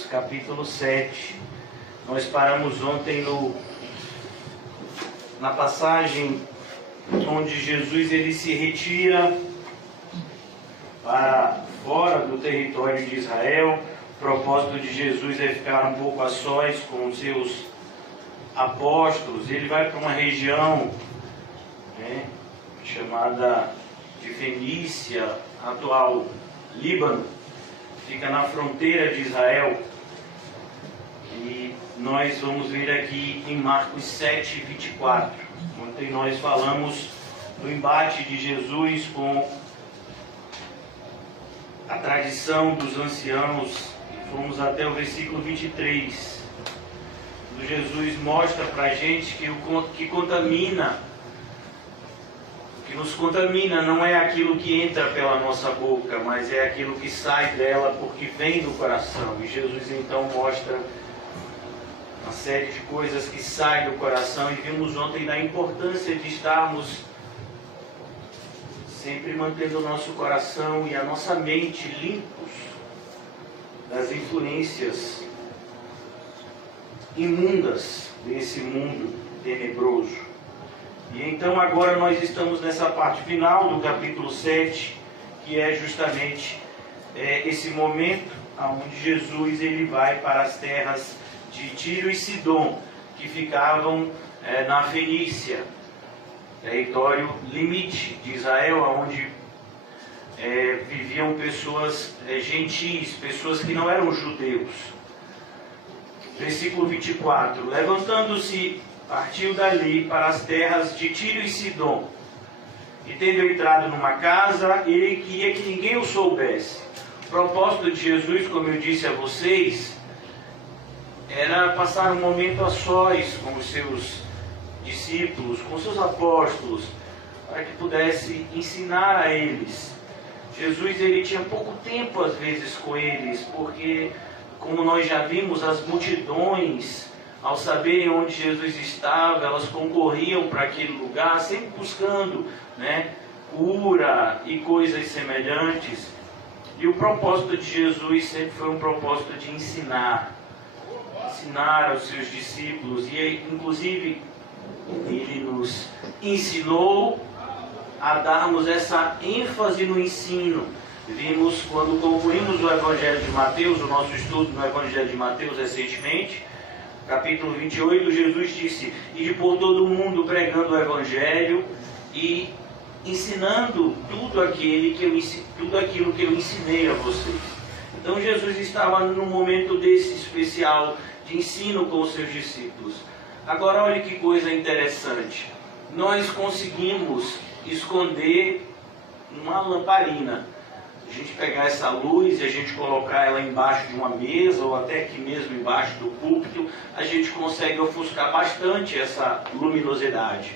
Marcos, capítulo 7. Nós paramos ontem na passagem onde Jesus ele se retira para fora do território de Israel. O propósito de Jesus é ficar um pouco a sós com os seus apóstolos. Ele vai para uma região chamada de Fenícia, atual Líbano, fica na fronteira de Israel. E nós vamos ver aqui em Marcos 7, 24. Ontem nós falamos do embate de Jesus com a tradição dos anciãos. Fomos até o versículo 23. Quando Jesus mostra para a gente que o que nos contamina não é aquilo que entra pela nossa boca, mas é aquilo que sai dela porque vem do coração. E Jesus então mostra uma série de coisas que saem do coração, e vimos ontem da importância de estarmos sempre mantendo o nosso coração e a nossa mente limpos das influências imundas desse mundo tenebroso. E então agora nós estamos nessa parte final do capítulo 7, que é justamente esse momento onde Jesus ele vai para as terras de Tiro e Sidom, que ficavam na Fenícia, território limite de Israel, onde viviam pessoas gentis, pessoas que não eram judeus. Versículo 24: levantando-se, partiu dali para as terras de Tiro e Sidom, e tendo entrado numa casa, ele queria que ninguém o soubesse. O propósito de Jesus, como eu disse a vocês, era passar um momento a sós com os seus discípulos, com os seus apóstolos, para que pudesse ensinar a eles. Jesus ele tinha pouco tempo às vezes com eles, porque, como nós já vimos, as multidões, ao saberem onde Jesus estava, elas concorriam para aquele lugar, sempre buscando cura e coisas semelhantes. E o propósito de Jesus sempre foi um propósito de ensinar aos seus discípulos. E inclusive ele nos ensinou a darmos essa ênfase no ensino. Vimos quando concluímos o Evangelho de Mateus, o nosso estudo no Evangelho de Mateus recentemente, capítulo 28, Jesus disse: ide por todo o mundo pregando o Evangelho e ensinando tudo aquilo que eu ensinei a vocês. Então Jesus estava num momento desse especial de ensino com os seus discípulos. Agora olha que coisa interessante. Nós conseguimos esconder uma lamparina. A gente pegar essa luz e a gente colocar ela embaixo de uma mesa, ou até aqui mesmo embaixo do púlpito, a gente consegue ofuscar bastante essa luminosidade.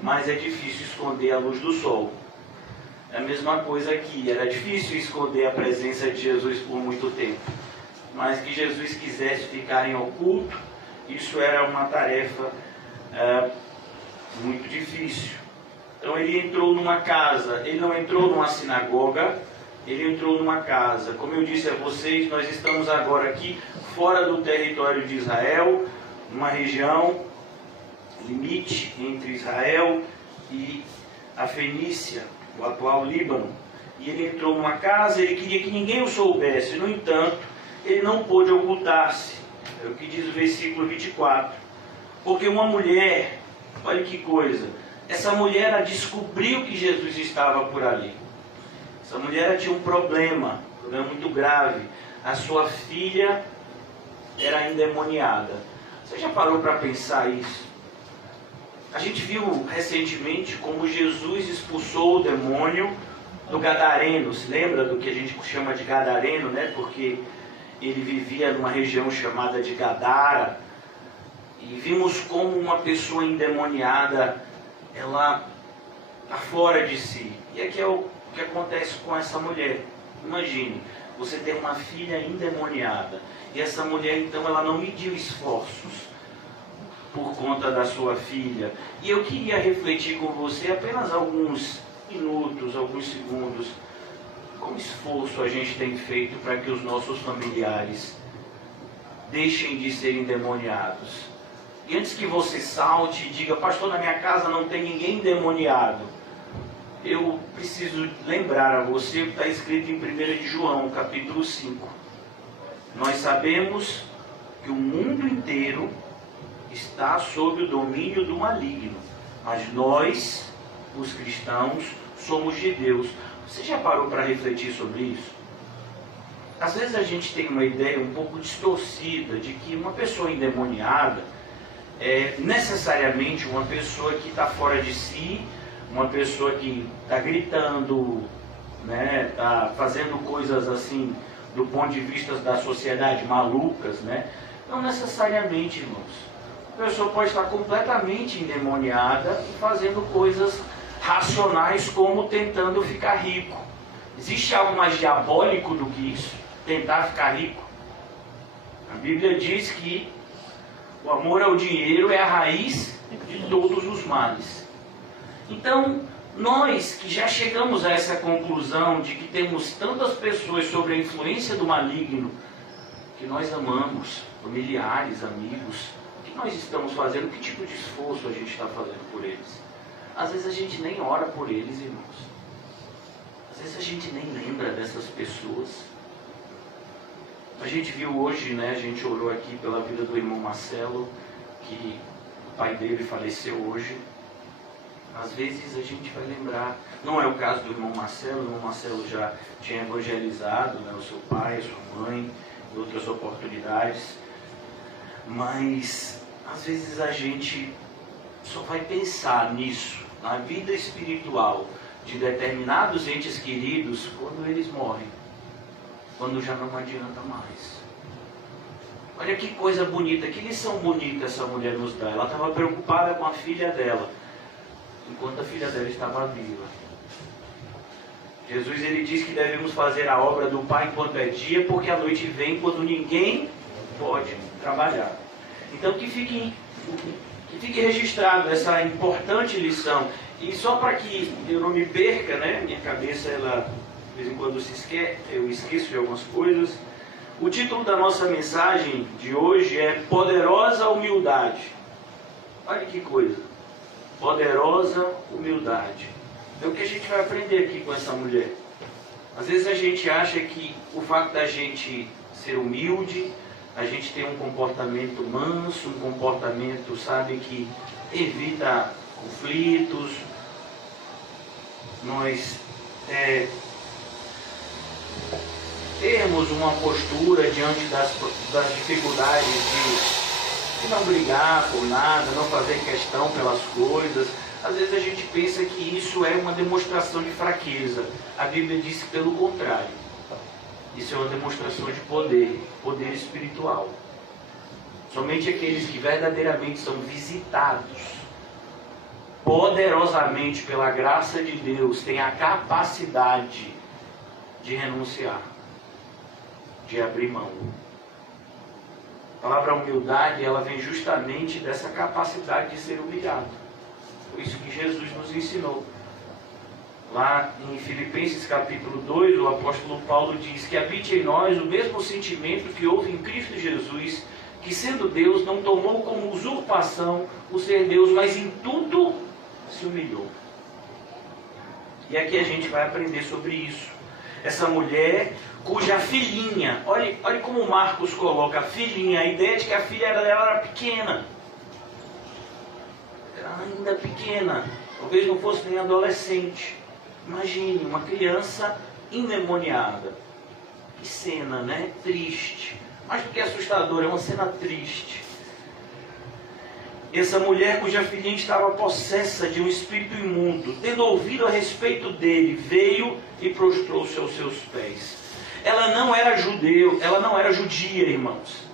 Mas é difícil esconder a luz do sol. É a mesma coisa aqui. Era difícil esconder a presença de Jesus por muito tempo. Mas que Jesus quisesse ficar em oculto, isso era uma tarefa muito difícil. Então ele entrou numa casa, ele não entrou numa sinagoga, ele entrou numa casa. Como eu disse a vocês, nós estamos agora aqui fora do território de Israel, numa região limite entre Israel e a Fenícia, o atual Líbano. E ele entrou numa casa, ele queria que ninguém o soubesse. No entanto, ele não pôde ocultar-se. É o que diz o versículo 24. Porque uma mulher, olha que coisa, essa mulher ela descobriu que Jesus estava por ali. Essa mulher tinha um problema muito grave. A sua filha era endemoniada. Você já parou para pensar isso? A gente viu recentemente como Jesus expulsou o demônio do gadareno. Se lembra do que a gente chama de gadareno, né? Porque ele vivia numa região chamada de Gadara. E vimos como uma pessoa endemoniada, ela está fora de si. E aqui é o que acontece com essa mulher. Imagine, você tem uma filha endemoniada. E essa mulher, então, ela não mediu esforços por conta da sua filha. E eu queria refletir com você apenas alguns minutos, alguns segundos. Qual esforço a gente tem feito para que os nossos familiares deixem de ser endemoniados. E antes que você salte e diga, pastor, na minha casa não tem ninguém endemoniado, eu preciso lembrar a você o que está escrito em 1 de João, capítulo 5. Nós sabemos que o mundo inteiro está sob o domínio do maligno, mas nós, os cristãos, somos de Deus. Você já parou para refletir sobre isso? Às vezes a gente tem uma ideia um pouco distorcida de que uma pessoa endemoniada é necessariamente uma pessoa que está fora de si, uma pessoa que está gritando, né, está fazendo coisas assim, do ponto de vista da sociedade, malucas, né? Não necessariamente, irmãos. A pessoa pode estar completamente endemoniada e fazendo coisas racionais, como tentando ficar rico. Existe algo mais diabólico do que isso? Tentar ficar rico? A Bíblia diz que o amor ao dinheiro é a raiz de todos os males. Então, nós que já chegamos a essa conclusão de que temos tantas pessoas sob a influência do maligno, que nós amamos, familiares, amigos, o que nós estamos fazendo? Que tipo de esforço a gente está fazendo por eles? Às vezes a gente nem ora por eles, irmãos. Às vezes a gente nem lembra dessas pessoas. A gente viu hoje, né, a gente orou aqui pela vida do irmão Marcelo, que o pai dele faleceu hoje. Às vezes a gente vai lembrar, não é o caso do irmão Marcelo, o irmão Marcelo já tinha evangelizado, né, o seu pai, a sua mãe, em outras oportunidades, mas às vezes a gente só vai pensar nisso, na vida espiritual de determinados entes queridos, quando eles morrem, quando já não adianta mais. Olha que coisa bonita, que lição bonita essa mulher nos dá. Ela estava preocupada com a filha dela, enquanto a filha dela estava viva. Jesus, ele diz que devemos fazer a obra do Pai enquanto é dia, porque a noite vem quando ninguém pode trabalhar. Então que fique registrado essa importante lição. E só para que eu não me perca, né? Minha cabeça, ela de vez em quando se esquece, eu esqueço de algumas coisas. O título da nossa mensagem de hoje é Poderosa Humildade. Olha que coisa. Poderosa humildade. É o que a gente vai aprender aqui com essa mulher. Às vezes a gente acha que o fato da gente ser humilde, a gente tem um comportamento manso, um comportamento, sabe, que evita conflitos, nós termos uma postura diante das dificuldades de não brigar por nada, não fazer questão pelas coisas. Às vezes a gente pensa que isso é uma demonstração de fraqueza. A Bíblia diz que pelo contrário, isso é uma demonstração de poder espiritual. Somente aqueles que verdadeiramente são visitados poderosamente pela graça de Deus têm a capacidade de renunciar, de abrir mão. A palavra humildade, ela vem justamente dessa capacidade de ser humilhado. Foi isso que Jesus nos ensinou. Lá em Filipenses capítulo 2, o apóstolo Paulo diz que habite em nós o mesmo sentimento que houve em Cristo Jesus, que sendo Deus não tomou como usurpação o ser Deus, mas em tudo se humilhou. E aqui a gente vai aprender sobre isso. Essa mulher cuja filhinha, olhe como Marcos coloca a filhinha, a ideia de que a filha dela era pequena. Era ainda pequena, talvez não fosse nem adolescente. Imagine, uma criança endemoniada. Que cena, né? Triste. Mais do que assustadora, é uma cena triste. Essa mulher cuja filhinha estava possessa de um espírito imundo, tendo ouvido a respeito dele, veio e prostrou-se aos seus pés. Ela não era judia, irmãos.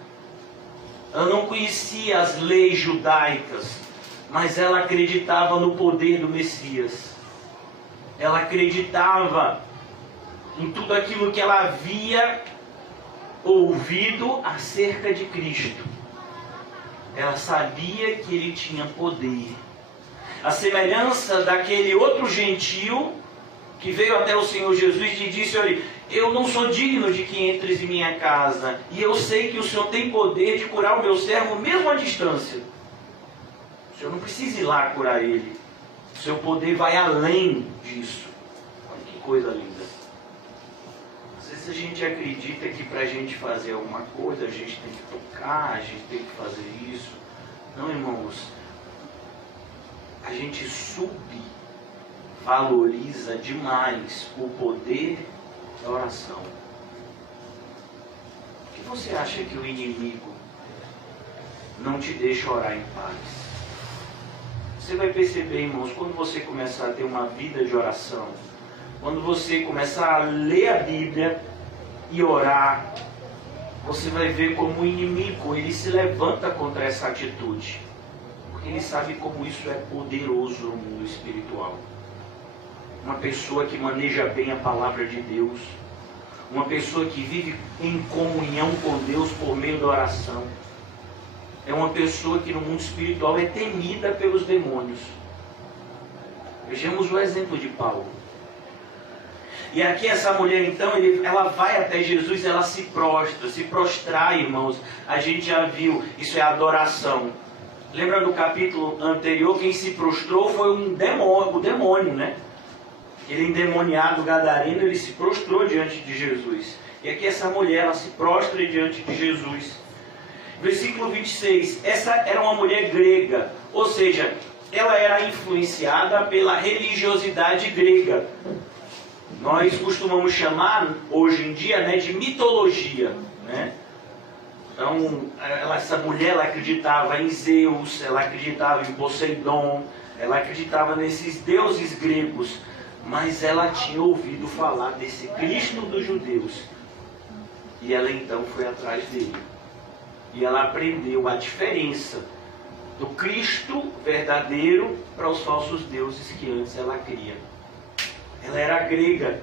Ela não conhecia as leis judaicas, mas ela acreditava no poder do Messias. Ela acreditava em tudo aquilo que ela havia ouvido acerca de Cristo. Ela sabia que ele tinha poder. A semelhança daquele outro gentio que veio até o Senhor Jesus e disse: olha, eu não sou digno de que entres em minha casa, e eu sei que o Senhor tem poder de curar o meu servo mesmo à distância. O Senhor não precisa ir lá curar ele. O seu poder vai além disso. Olha que coisa linda. Às vezes a gente acredita que para a gente fazer alguma coisa, a gente tem que tocar, a gente tem que fazer isso. Não, irmãos. A gente subvaloriza demais o poder da oração. Por que você acha que o inimigo não te deixa orar em paz? Você vai perceber, irmãos, quando você começar a ter uma vida de oração, quando você começar a ler a Bíblia e orar, você vai ver como o inimigo, ele se levanta contra essa atitude. Porque ele sabe como isso é poderoso no mundo espiritual. Uma pessoa que maneja bem a palavra de Deus, uma pessoa que vive em comunhão com Deus por meio da oração, é uma pessoa que no mundo espiritual é temida pelos demônios. Vejamos o exemplo de Paulo. E aqui essa mulher então, ela vai até Jesus, ela se prostra, se prostrar, irmãos. A gente já viu, isso é adoração. Lembra do capítulo anterior, quem se prostrou foi o demônio, né? Ele endemoniado, gadareno, ele se prostrou diante de Jesus. E aqui essa mulher, ela se prostra diante de Jesus. Versículo 26, essa era uma mulher grega, ou seja, ela era influenciada pela religiosidade grega. Nós costumamos chamar, hoje em dia, né, de mitologia, né? Então, essa mulher, ela acreditava em Zeus, ela acreditava em Poseidon, ela acreditava nesses deuses gregos, mas ela tinha ouvido falar desse Cristo dos judeus. E ela então foi atrás dele. E ela aprendeu a diferença do Cristo verdadeiro para os falsos deuses que antes ela cria. Ela era grega,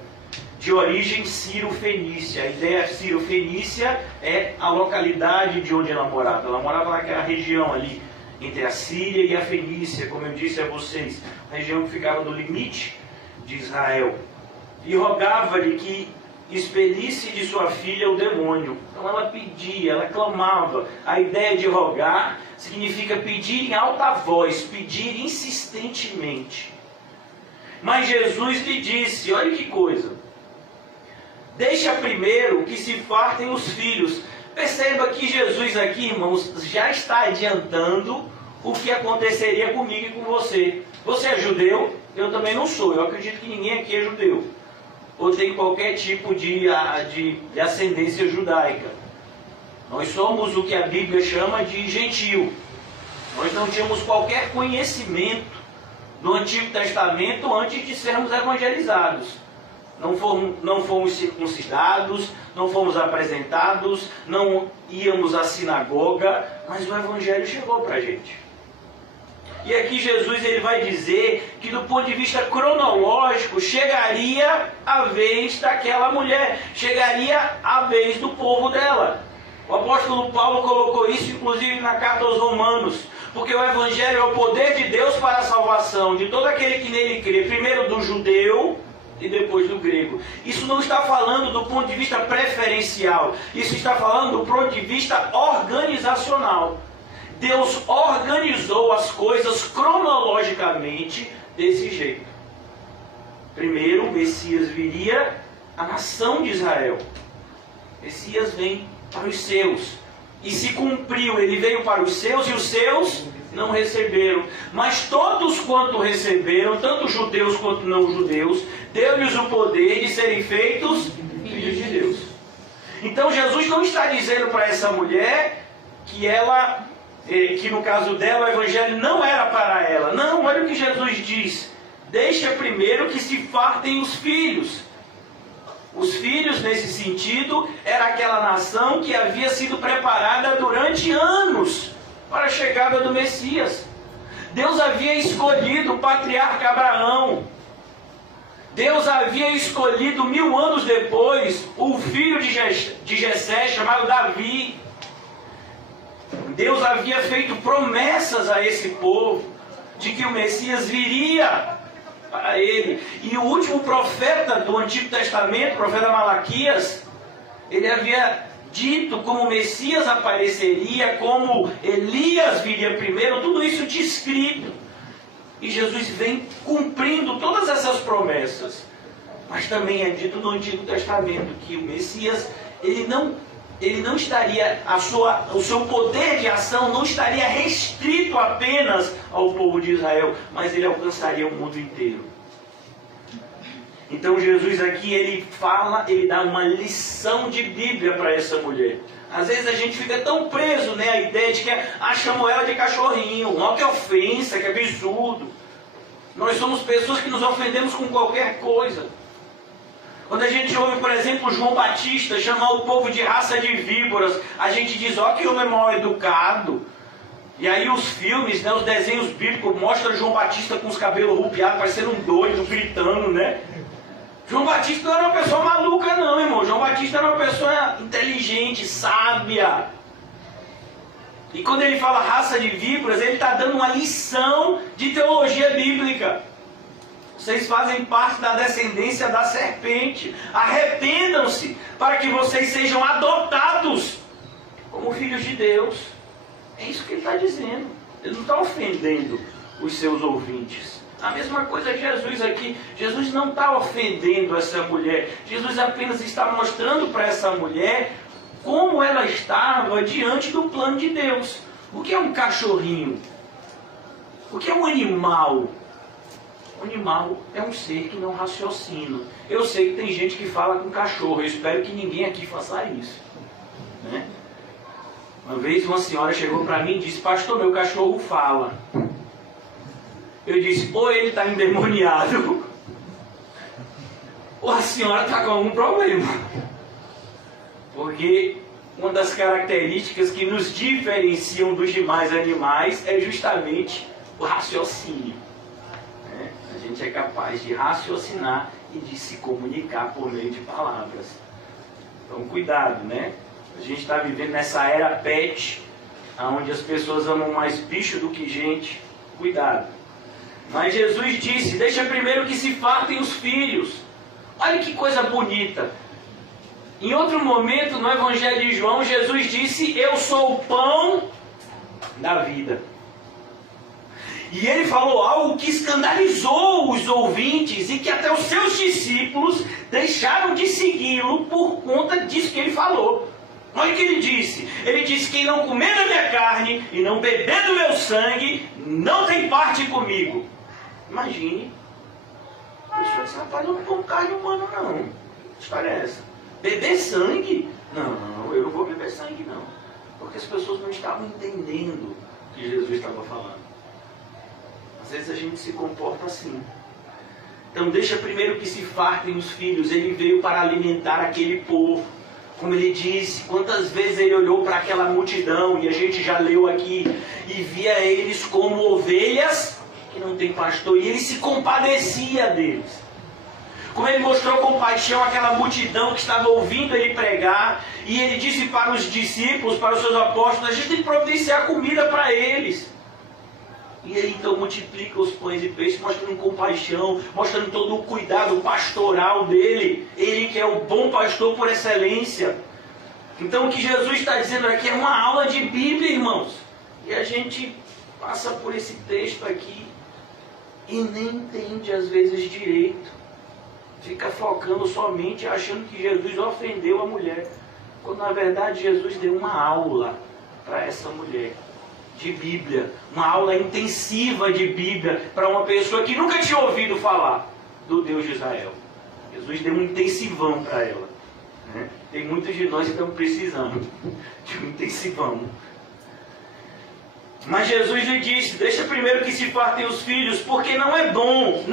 de origem sírio-fenícia. A ideia sírio-fenícia é a localidade de onde ela morava. Ela morava naquela região ali, entre a Síria e a Fenícia, como eu disse a vocês. A região que ficava no limite de Israel. E rogava-lhe que expelisse de sua filha o demônio. Então ela pedia, ela clamava. A ideia de rogar significa pedir em alta voz, pedir insistentemente. Mas Jesus lhe disse, olha que coisa, deixa primeiro que se fartem os filhos. Perceba que Jesus aqui, irmãos, já está adiantando o que aconteceria comigo e com você. Você é judeu? Eu também não sou. Eu acredito que ninguém aqui é judeu. Ou tem qualquer tipo de ascendência judaica. Nós somos o que a Bíblia chama de gentil. Nós não tínhamos qualquer conhecimento do Antigo Testamento antes de sermos evangelizados. Não fomos circuncidados, não fomos apresentados, não íamos à sinagoga, mas o Evangelho chegou para a gente. E aqui Jesus ele vai dizer que do ponto de vista cronológico chegaria a vez daquela mulher, chegaria a vez do povo dela. O apóstolo Paulo colocou isso inclusive na carta aos Romanos, porque o Evangelho é o poder de Deus para a salvação de todo aquele que nele crê, primeiro do judeu e depois do grego. Isso não está falando do ponto de vista preferencial, isso está falando do ponto de vista organizacional. Deus organizou as coisas cronologicamente desse jeito. Primeiro, o Messias viria à nação de Israel. O Messias vem para os seus. E se cumpriu, ele veio para os seus e os seus não receberam. Mas todos quanto receberam, tanto judeus quanto não judeus, deu-lhes o poder de serem feitos filhos de Deus. Então Jesus não está dizendo para essa mulher que no caso dela o Evangelho não era para ela. Não, olha o que Jesus diz. Deixa primeiro que se fartem os filhos. Os filhos, nesse sentido, era aquela nação que havia sido preparada durante anos para a chegada do Messias. Deus havia escolhido o patriarca Abraão. Deus havia escolhido 1000 anos depois o filho de Jessé, chamado Davi. Deus havia feito promessas a esse povo de que o Messias viria para ele. E o último profeta do Antigo Testamento, o profeta Malaquias, ele havia dito como o Messias apareceria, como Elias viria primeiro, tudo isso descrito. E Jesus vem cumprindo todas essas promessas. Mas também é dito no Antigo Testamento que o Messias, ele não estaria, o seu poder de ação não estaria restrito apenas ao povo de Israel, mas ele alcançaria o mundo inteiro. Então Jesus aqui, ele dá uma lição de Bíblia para essa mulher. Às vezes a gente fica tão preso, né, a ideia de que chamam ela de cachorrinho, não, que ofensa, que absurdo. Nós somos pessoas que nos ofendemos com qualquer coisa. Quando a gente ouve, por exemplo, João Batista chamar o povo de raça de víboras, a gente diz, ó, que homem mal educado. E aí os filmes, né, os desenhos bíblicos mostram João Batista com os cabelos rupiados, parecendo um doido, gritando, né? João Batista não era uma pessoa maluca não, irmão. João Batista era uma pessoa inteligente, sábia. E quando ele fala raça de víboras, ele está dando uma lição de teologia bíblica. Vocês fazem parte da descendência da serpente. Arrependam-se para que vocês sejam adotados como filhos de Deus. É isso que ele está dizendo. Ele não está ofendendo os seus ouvintes. A mesma coisa é Jesus aqui. Jesus não está ofendendo essa mulher. Jesus apenas está mostrando para essa mulher como ela estava diante do plano de Deus. O que é um cachorrinho? O que é um animal? O animal é um ser que não raciocina. Eu sei que tem gente que fala com cachorro. Eu espero que ninguém aqui faça isso, né? Uma vez uma senhora chegou para mim e disse, pastor, meu cachorro fala. Eu disse, ou ele está endemoniado, ou a senhora está com algum problema. Porque uma das características que nos diferenciam dos demais animais é justamente o raciocínio. A gente é capaz de raciocinar e de se comunicar por meio de palavras. Então cuidado, né? A gente está vivendo nessa era pet, onde as pessoas amam mais bicho do que gente. Cuidado. Mas Jesus disse, deixa primeiro que se fartem os filhos. Olha que coisa bonita. Em outro momento, no Evangelho de João, Jesus disse, eu sou o pão da vida. E ele falou algo que escandalizou os ouvintes e que até os seus discípulos deixaram de segui-lo por conta disso que ele falou. Olha o que ele disse. Ele disse, quem não comer da minha carne e não beber do meu sangue, não tem parte comigo. Imagine. A pessoa disse, rapaz, eu não como carne humana não. Que história é essa? Beber sangue? Não, eu não vou beber sangue não. Porque as pessoas não estavam entendendo o que Jesus estava falando. Às vezes a gente se comporta assim. Então deixa primeiro que se fartem os filhos. Ele veio para alimentar aquele povo. Como ele disse, quantas vezes ele olhou para aquela multidão, e a gente já leu aqui, e via eles como ovelhas que não tem pastor, e ele se compadecia deles. Como ele mostrou compaixão àquela multidão que estava ouvindo ele pregar, e ele disse para os discípulos, para os seus apóstolos, a gente tem que providenciar comida para eles. E ele então multiplica os pães e peixes, mostrando compaixão, mostrando todo o cuidado pastoral dele. Ele que é o bom pastor por excelência. Então o que Jesus está dizendo aqui é uma aula de Bíblia, irmãos. E a gente passa por esse texto aqui e nem entende às vezes direito. Fica focando somente achando que Jesus ofendeu a mulher. Quando na verdade Jesus deu uma aula para essa mulher. De Bíblia, uma aula intensiva de Bíblia para uma pessoa que nunca tinha ouvido falar do Deus de Israel. Jesus deu um intensivão para ela, né? Tem muitos de nós que estão precisando de um intensivão. Mas Jesus lhe disse, deixa primeiro que se fartem os filhos, porque não é bom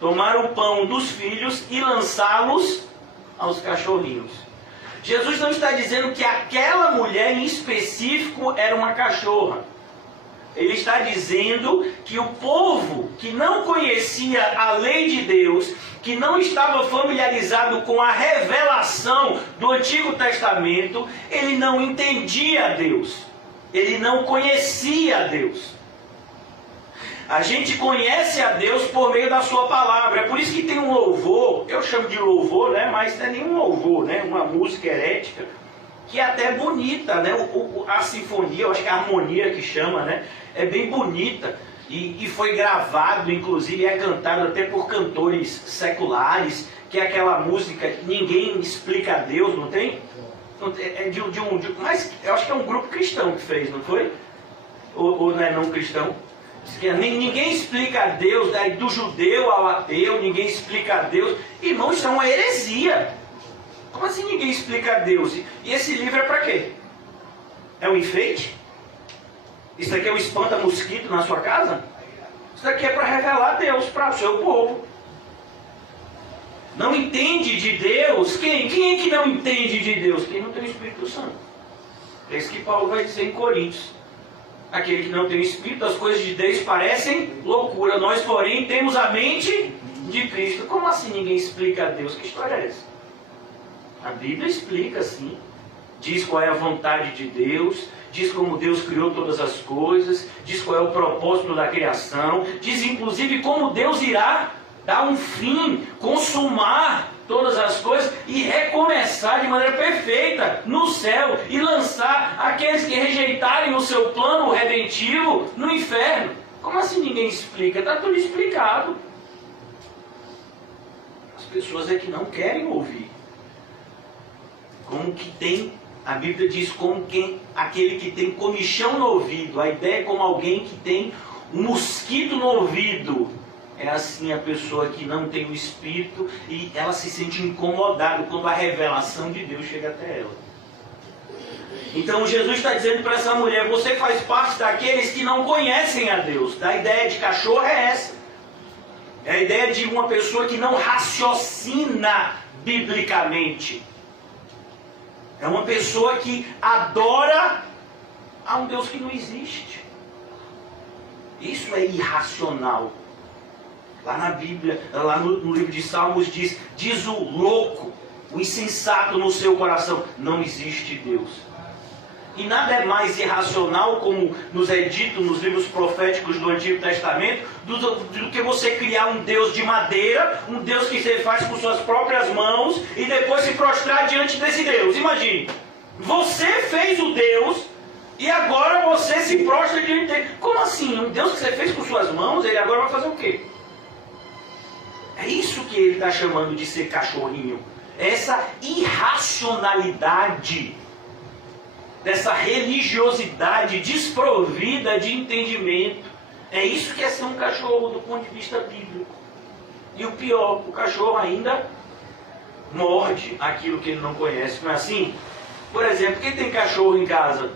tomar o pão dos filhos e lançá-los aos cachorrinhos. Jesus não está dizendo que aquela mulher em específico era uma cachorra. Ele está dizendo que o povo que não conhecia a lei de Deus, que não estava familiarizado com a revelação do Antigo Testamento, ele não entendia Deus. Ele não conhecia Deus. A gente conhece a Deus por meio da sua palavra. É por isso que tem um louvor, eu chamo de louvor, né? Mas não é nenhum louvor, né? Uma música herética, que é até bonita, né? A sinfonia, eu acho que é a harmonia que chama, né? É bem bonita. E foi gravado, inclusive, é cantado até por cantores seculares, que é aquela música que ninguém explica a Deus, não tem? Mas eu acho que é um grupo cristão que fez, não foi? Ou não é não cristão? Ninguém explica a Deus, do judeu ao ateu, ninguém explica a Deus. Irmão, isso é uma heresia. Como assim ninguém explica a Deus? E esse livro é para quê? É um enfeite? Isso aqui é um espanta-mosquito na sua casa? Isso daqui é para revelar Deus para o seu povo. Não entende de Deus? Quem é que não entende de Deus? Quem não tem o Espírito Santo. É isso que Paulo vai dizer em Coríntios. Aquele que não tem o Espírito, as coisas de Deus parecem loucura. Nós, porém, temos a mente de Cristo. Como assim ninguém explica a Deus? Que história é essa? A Bíblia explica, sim. Diz qual é a vontade de Deus, diz como Deus criou todas as coisas, diz qual é o propósito da criação, diz inclusive como Deus irá dar um fim, consumar todas as coisas e recomeçar de maneira perfeita no céu e lançar aqueles que rejeitarem o seu plano redentivo no inferno. Como assim ninguém explica? Está tudo explicado. As pessoas é que não querem ouvir. Como que tem, a Bíblia diz como aquele que tem comichão no ouvido. A ideia é como alguém que tem um mosquito no ouvido. É assim a pessoa que não tem o Espírito e ela se sente incomodada quando a revelação de Deus chega até ela. Então Jesus está dizendo para essa mulher, você faz parte daqueles que não conhecem a Deus. A ideia de cachorro é essa. É a ideia de uma pessoa que não raciocina biblicamente. É uma pessoa que adora a um Deus que não existe. Isso é irracional. Lá na Bíblia, lá no livro de Salmos diz o louco, o insensato no seu coração, não existe Deus. E nada é mais irracional, como nos é dito nos livros proféticos do Antigo Testamento, do que você criar um Deus de madeira, um Deus que você faz com suas próprias mãos, e depois se prostrar diante desse Deus. Imagine, você fez o Deus, e agora você se prostra diante dele. Como assim? Um Deus que você fez com suas mãos, ele agora vai fazer o quê? É isso que ele está chamando de ser cachorrinho. Essa irracionalidade, dessa religiosidade desprovida de entendimento. É isso que é ser um cachorro do ponto de vista bíblico. E o pior, o cachorro ainda morde aquilo que ele não conhece. Não é assim? Por exemplo, quem tem cachorro em casa,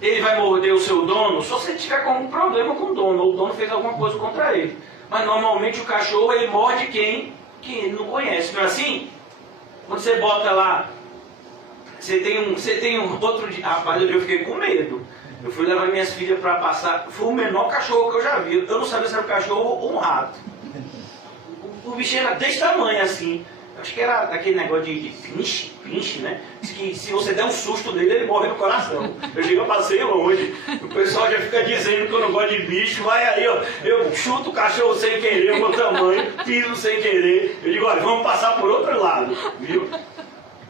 ele vai morder o seu dono só se ele tiver algum problema com o dono, ou o dono fez alguma coisa contra ele. Mas normalmente o cachorro ele morde quem ele não conhece, não é assim? Quando você bota lá, você tem um outro dia, rapaz, eu fiquei com medo. Eu fui levar minhas filhas para passar, foi o menor cachorro que eu já vi. Eu não sabia se era um cachorro ou um rato. O bicho era desse tamanho assim. Acho que era aquele negócio de pinche, né? Diz que se você der um susto nele, ele morre no coração. Eu chego a passei longe. O pessoal já fica dizendo que eu não gosto de bicho. Vai aí, ó. Eu chuto o cachorro sem querer, o meu tamanho, piso sem querer. Eu digo, olha, vamos passar por outro lado, viu?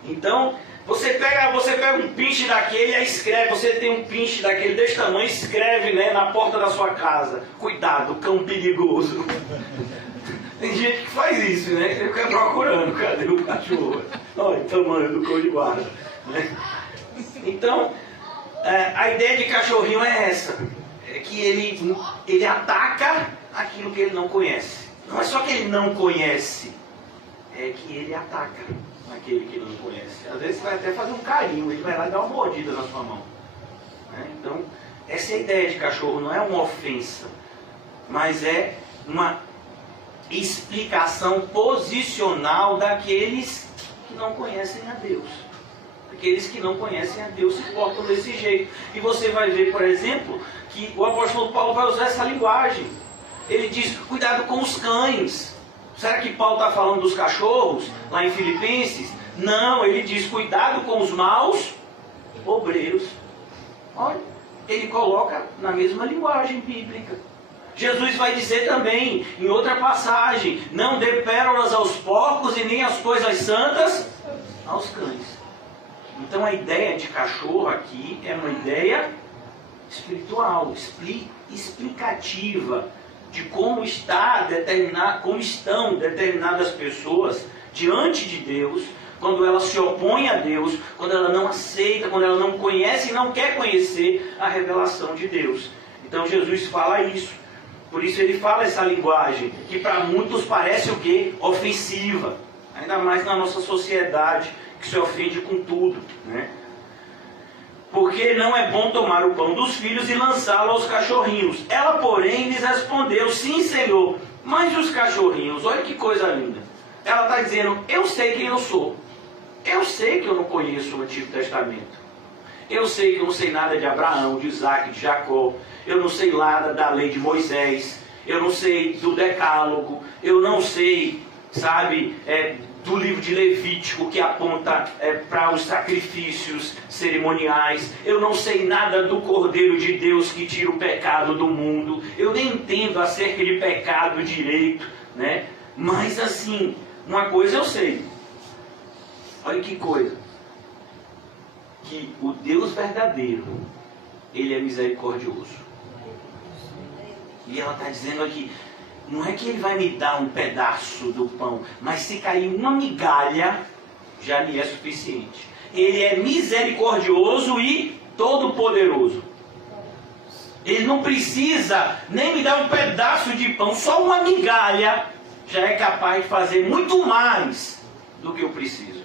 Então, você pega um pinche daquele e escreve. Você tem um pinche daquele desse tamanho, escreve, né, na porta da sua casa. Cuidado, cão perigoso. Tem gente que faz isso, né? Ele fica procurando, cadê o cachorro? Olha o tamanho do cão de guarda. Né? Então, a ideia de cachorrinho é essa. É que ele ataca aquilo que ele não conhece. Não é só que ele não conhece, é que ele ataca aquele que ele não conhece. Às vezes você vai até fazer um carinho, ele vai lá e dar uma mordida na sua mão. Né? Então, essa é a ideia de cachorro, não é uma ofensa, mas é uma explicação posicional daqueles que não conhecem a Deus. Aqueles que não conhecem a Deus se portam desse jeito. E você vai ver, por exemplo, que o apóstolo Paulo vai usar essa linguagem. Ele diz, cuidado com os cães. Será que Paulo está falando dos cachorros, lá em Filipenses? Não, ele diz, cuidado com os maus obreiros. Olha, ele coloca na mesma linguagem bíblica. Jesus vai dizer também, em outra passagem, não dê pérolas aos porcos e nem as coisas santas aos cães. Então a ideia de cachorro aqui é uma ideia espiritual, explicativa de como estão determinadas pessoas diante de Deus, quando ela se opõe a Deus, quando ela não aceita, quando ela não conhece e não quer conhecer a revelação de Deus. Então Jesus fala isso. Por isso ele fala essa linguagem, que para muitos parece o quê? Ofensiva. Ainda mais na nossa sociedade, que se ofende com tudo, né? Porque não é bom tomar o pão dos filhos e lançá-lo aos cachorrinhos. Ela, porém, lhes respondeu, sim, Senhor, mas os cachorrinhos, olha que coisa linda. Ela está dizendo, eu sei quem eu sou. Eu sei que eu não conheço o Antigo Testamento. Eu sei que eu não sei nada de Abraão, de Isaac, de Jacó. Eu não sei nada da lei de Moisés. Eu não sei do Decálogo. Eu não sei, sabe, do livro de Levítico, que aponta para os sacrifícios cerimoniais. Eu não sei nada do Cordeiro de Deus que tira o pecado do mundo. Eu nem entendo acerca de pecado direito, né? Mas assim, uma coisa eu sei. Olha que coisa. Que o Deus verdadeiro, Ele é misericordioso. E ela está dizendo aqui, não é que Ele vai me dar um pedaço do pão, mas se cair uma migalha, já lhe é suficiente. Ele é misericordioso e todo-poderoso. Ele não precisa nem me dar um pedaço de pão, só uma migalha já é capaz de fazer muito mais do que eu preciso.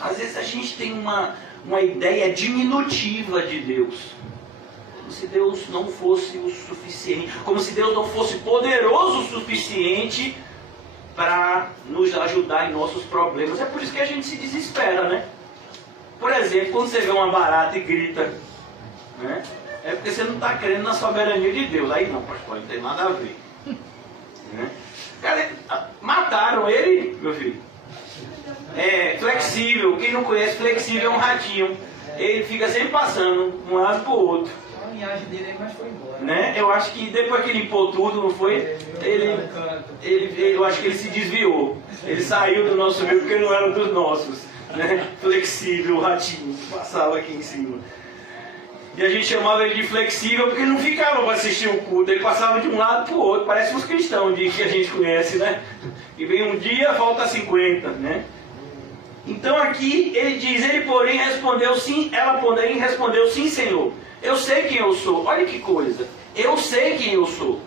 Às vezes a gente tem uma ideia diminutiva de Deus. Como se Deus não fosse o suficiente, como se Deus não fosse poderoso o suficiente para nos ajudar em nossos problemas. É por isso que a gente se desespera, né? Por exemplo, quando você vê uma barata e grita, né? É porque você não está crendo na soberania de Deus. Aí não, pastor, não tem nada a ver. Né? Cara, mataram ele, meu filho. Flexível, quem não conhece, flexível é um ratinho. Ele fica sempre passando de um lado para o outro. A linhagem dele aí, mas foi embora. Né? Eu acho que depois que limpou tudo, não foi? Eu acho que ele se desviou. Ele saiu do nosso meio porque não era dos nossos. Né? Flexível, o ratinho, passava aqui em cima. E a gente chamava ele de flexível porque ele não ficava para assistir o culto, ele passava de um lado para o outro, parece os cristãos que a gente conhece, né? E vem um dia, falta 50, né? Então aqui ele diz, ele porém respondeu sim, ela porém respondeu sim, Senhor, eu sei quem eu sou. Olha que coisa, eu sei quem eu sou.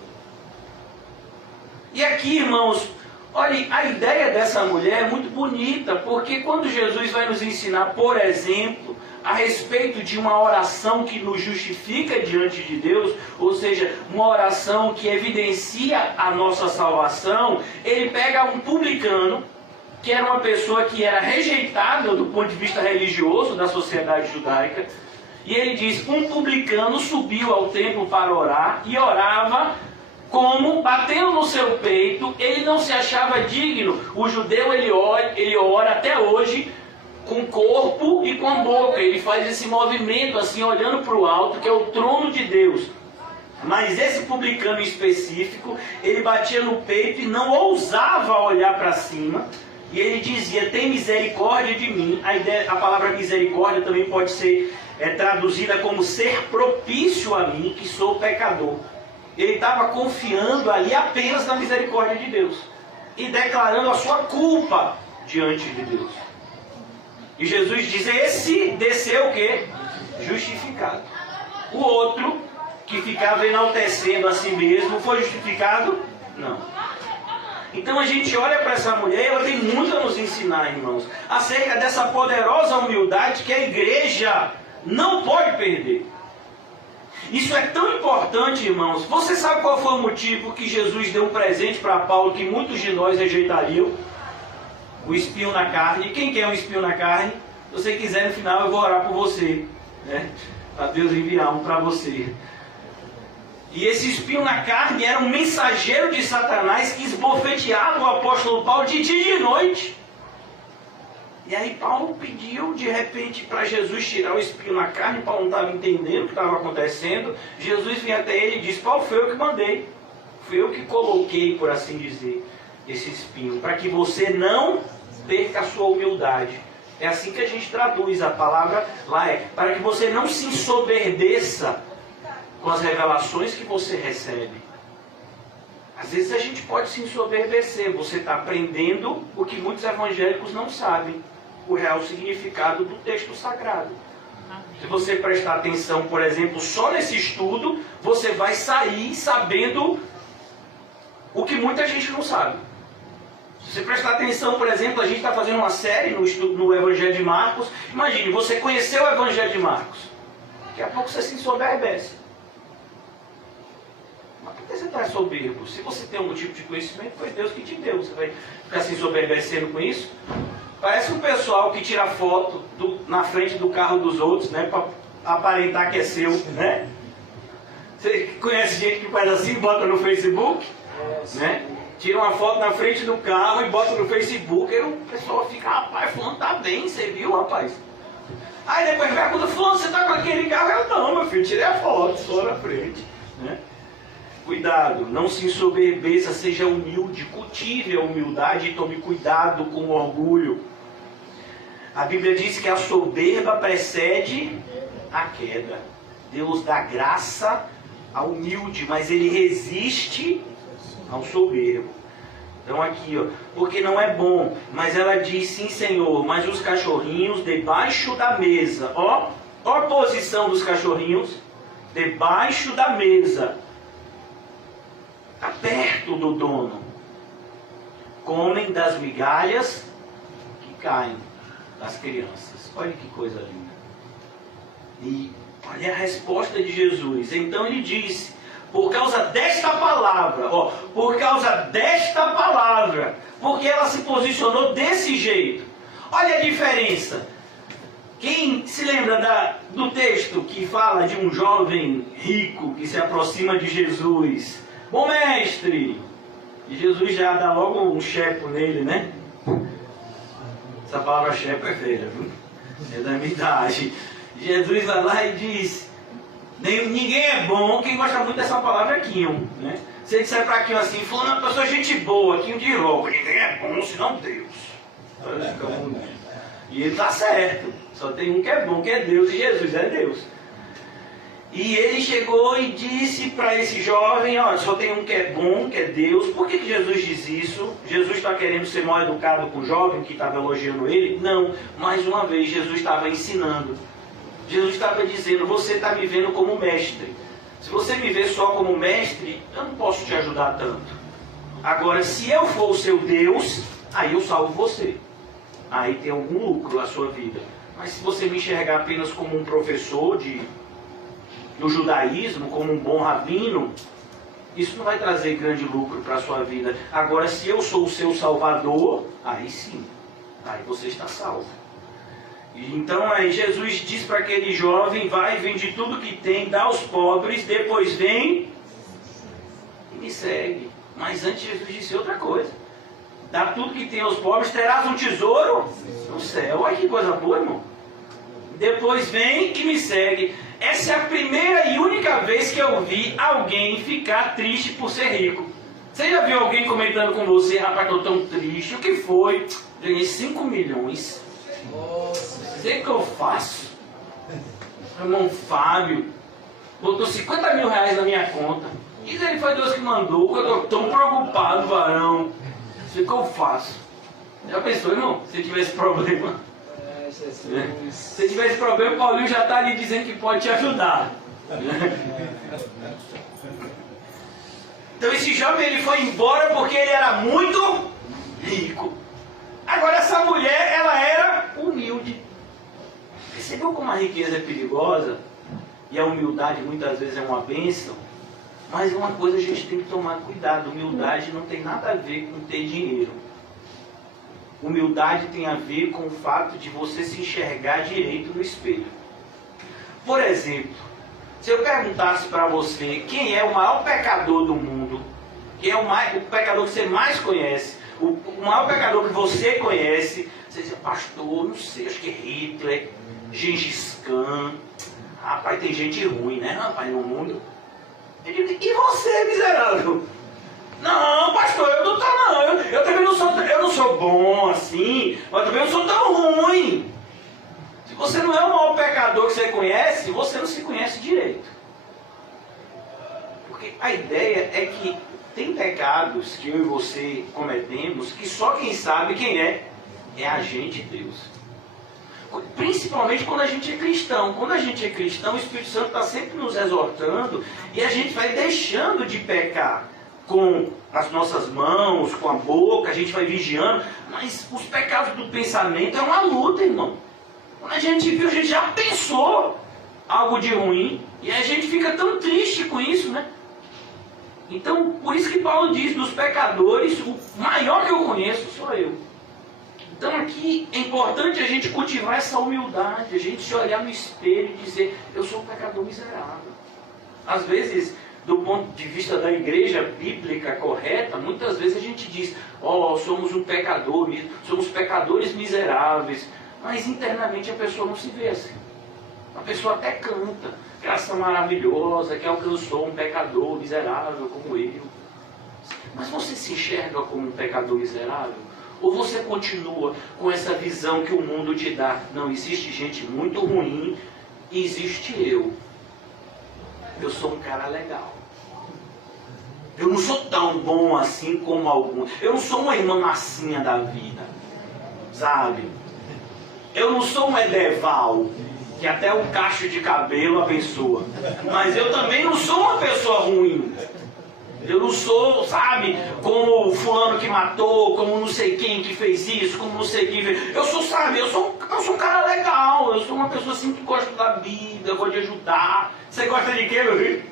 E aqui, irmãos, olha, a ideia dessa mulher é muito bonita, porque quando Jesus vai nos ensinar, por exemplo, a respeito de uma oração que nos justifica diante de Deus, ou seja, uma oração que evidencia a nossa salvação, ele pega um publicano, que era uma pessoa que era rejeitada do ponto de vista religioso da sociedade judaica, e ele diz, um publicano subiu ao templo para orar, e orava como, batendo no seu peito, ele não se achava digno. O judeu, ele ora até hoje, com o corpo e com a boca, ele faz esse movimento assim, olhando para o alto, que é o trono de Deus. Mas esse publicano específico, ele batia no peito e não ousava olhar para cima, e ele dizia, tem misericórdia de mim. A palavra misericórdia também pode ser traduzida como ser propício a mim, que sou pecador. Ele estava confiando ali apenas na misericórdia de Deus, e declarando a sua culpa diante de Deus. E Jesus diz, esse desceu o quê? Justificado. O outro, que ficava enaltecendo a si mesmo, foi justificado? Não. Então a gente olha para essa mulher e ela tem muito a nos ensinar, irmãos, acerca dessa poderosa humildade que a igreja não pode perder. Isso é tão importante, irmãos. Você sabe qual foi o motivo que Jesus deu um presente para Paulo que muitos de nós rejeitariam? O espinho na carne. E quem quer um espinho na carne? Se você quiser, no final eu vou orar por você, né? Para Deus enviar um para você. E esse espinho na carne era um mensageiro de Satanás que esbofeteava o apóstolo Paulo de dia e de noite. E aí Paulo pediu de repente para Jesus tirar o espinho na carne. Paulo não estava entendendo o que estava acontecendo. Jesus vinha até ele e disse: Paulo, foi eu que mandei. Fui eu que coloquei, por assim dizer, esse espinho, para que você não perca a sua humildade. É assim que a gente traduz a palavra lá, para que você não se ensoberbeça com as revelações que você recebe. Às vezes a gente pode se ensoberbecer. Você está aprendendo o que muitos evangélicos não sabem, o real significado do texto sagrado. Se você prestar atenção, por exemplo, só nesse estudo, você vai sair sabendo o que muita gente não sabe. Se você prestar atenção, por exemplo, a gente está fazendo uma série no Evangelho de Marcos. Imagine, você conheceu o Evangelho de Marcos. Daqui a pouco você se ensoberbece. Mas por que você está soberbo? Se você tem algum tipo de conhecimento, foi Deus que te deu. Você vai ficar se ensoberbecendo com isso? Parece um pessoal que tira foto na frente do carro dos outros, né? Para aparentar que é seu, né? Você conhece gente que faz assim, bota no Facebook, né? Tira uma foto na frente do carro e bota no Facebook. Aí o pessoal fica: rapaz, fulano tá bem, você viu, rapaz? Aí depois pergunta: fulano, você tá com aquele carro? Eu: não, meu filho, tirei a foto, só na frente, né? Cuidado, não se ensoberbeça, seja humilde, cultive a humildade e tome cuidado com o orgulho. A Bíblia diz que a soberba precede a queda. Deus dá graça ao humilde, mas ele resiste ao soberbo. Então aqui, ó, porque não é bom, mas ela diz: sim, Senhor, mas os cachorrinhos debaixo da mesa, ó a posição dos cachorrinhos, debaixo da mesa, tá perto do dono, comem das migalhas que caem das crianças. Olha que coisa linda. E olha a resposta de Jesus. Então ele disse: por causa desta palavra, ó, por causa desta palavra, porque ela se posicionou desse jeito. Olha a diferença. Quem se lembra do texto que fala de um jovem rico que se aproxima de Jesus? Bom mestre! E Jesus já dá logo um chepo nele, né? Essa palavra chepo é velha, viu? É da minha idade. Jesus vai lá e diz: ninguém é bom. Quem gosta muito dessa palavra é Quinho, né? Se ele disser para Quinho assim: fulano é uma pessoa gente boa, Quinho de roupa, ninguém é bom senão Deus. E ele está certo. Só tem um que é bom, que é Deus, e Jesus é Deus. E ele chegou e disse para esse jovem: olha, só tem um que é bom, que é Deus. Por que Jesus diz isso? Jesus está querendo ser mal educado com o jovem que estava elogiando ele? Não, mais uma vez Jesus estava ensinando. Jesus estava dizendo: você está me vendo como mestre. Se você me vê só como mestre, eu não posso te ajudar tanto. Agora, se eu for o seu Deus, aí eu salvo você. Aí tem algum lucro na sua vida. Mas se você me enxergar apenas como um professor do judaísmo, como um bom rabino, isso não vai trazer grande lucro para a sua vida. Agora, se eu sou o seu salvador, aí sim, aí você está salvo. Então aí Jesus diz para aquele jovem: vai, vende tudo que tem, dá aos pobres, depois vem e me segue. Mas antes Jesus disse outra coisa: dá tudo que tem aos pobres, terás um tesouro no céu. Olha que coisa boa, irmão. Depois vem e me segue. Essa é a primeira e única vez que eu vi alguém ficar triste por ser rico. Você já viu alguém comentando com você: rapaz, estou tão triste, o que foi? Ganhei 5 milhões. Sei o que eu faço? Meu irmão Fábio botou 50 mil reais na minha conta. Diz ele: foi Deus que mandou, eu estou tão preocupado, varão. Sei o que eu faço? Já pensou, irmão? Se tivesse problema? Se tivesse problema, o Paulinho já está ali dizendo que pode te ajudar. Então esse jovem, ele foi embora porque ele era muito rico. Agora essa mulher, ela era humilde. Percebeu como a riqueza é perigosa? E a humildade muitas vezes é uma bênção? Mas uma coisa a gente tem que tomar cuidado: humildade não tem nada a ver com ter dinheiro. Humildade tem a ver com o fato de você se enxergar direito no espelho. Por exemplo, se eu perguntasse para você quem é o maior pecador do mundo, quem é o pecador que você mais conhece, o maior pecador que você conhece, Você diz, pastor, não sei, acho que Hitler, Gengis Khan. Rapaz, tem gente ruim, né, rapaz, no mundo. Eu digo, e você, miserável? Não, pastor, eu não tô não. Eu também não sou bom assim, mas também não sou tão ruim. Se você não é o maior pecador que você conhece, você não se conhece direito. Porque a ideia é que tem pecados que eu e você cometemos que só quem sabe quem é a gente, Deus. Principalmente quando a gente é cristão. Quando a gente é cristão, o Espírito Santo está sempre nos exortando e a gente vai deixando de pecar com as nossas mãos, com a boca, a gente vai vigiando. Mas os pecados do pensamento é uma luta, irmão. Quando a gente viu, a gente já pensou algo de ruim e a gente fica tão triste com isso, né? Então, por isso que Paulo diz, dos pecadores, o maior que eu conheço sou eu. Então aqui é importante a gente cultivar essa humildade, a gente se olhar no espelho e dizer, eu sou um pecador miserável. Às vezes, do ponto de vista da igreja bíblica correta, muitas vezes a gente diz, somos um pecador, somos pecadores miseráveis, mas internamente a pessoa não se vê assim. A pessoa até canta, graça maravilhosa que alcançou um pecador miserável como eu. Mas você se enxerga como um pecador miserável? Ou você continua com essa visão que o mundo te dá? Não, existe gente muito ruim e existe eu. Eu sou um cara legal. Eu não sou tão bom assim como alguns. Eu não sou uma irmã massinha da vida. Sabe? Eu não sou um Edeval, que até o cacho de cabelo abençoa. Mas eu também não sou uma pessoa ruim. Eu não sou, sabe, como o fulano que matou, como não sei quem que fez isso, como não sei quem fez. Eu sou, sabe, eu sou um cara legal, eu sou uma pessoa assim que gosta da vida, eu gosto de ajudar. Você gosta de quê, meu filho?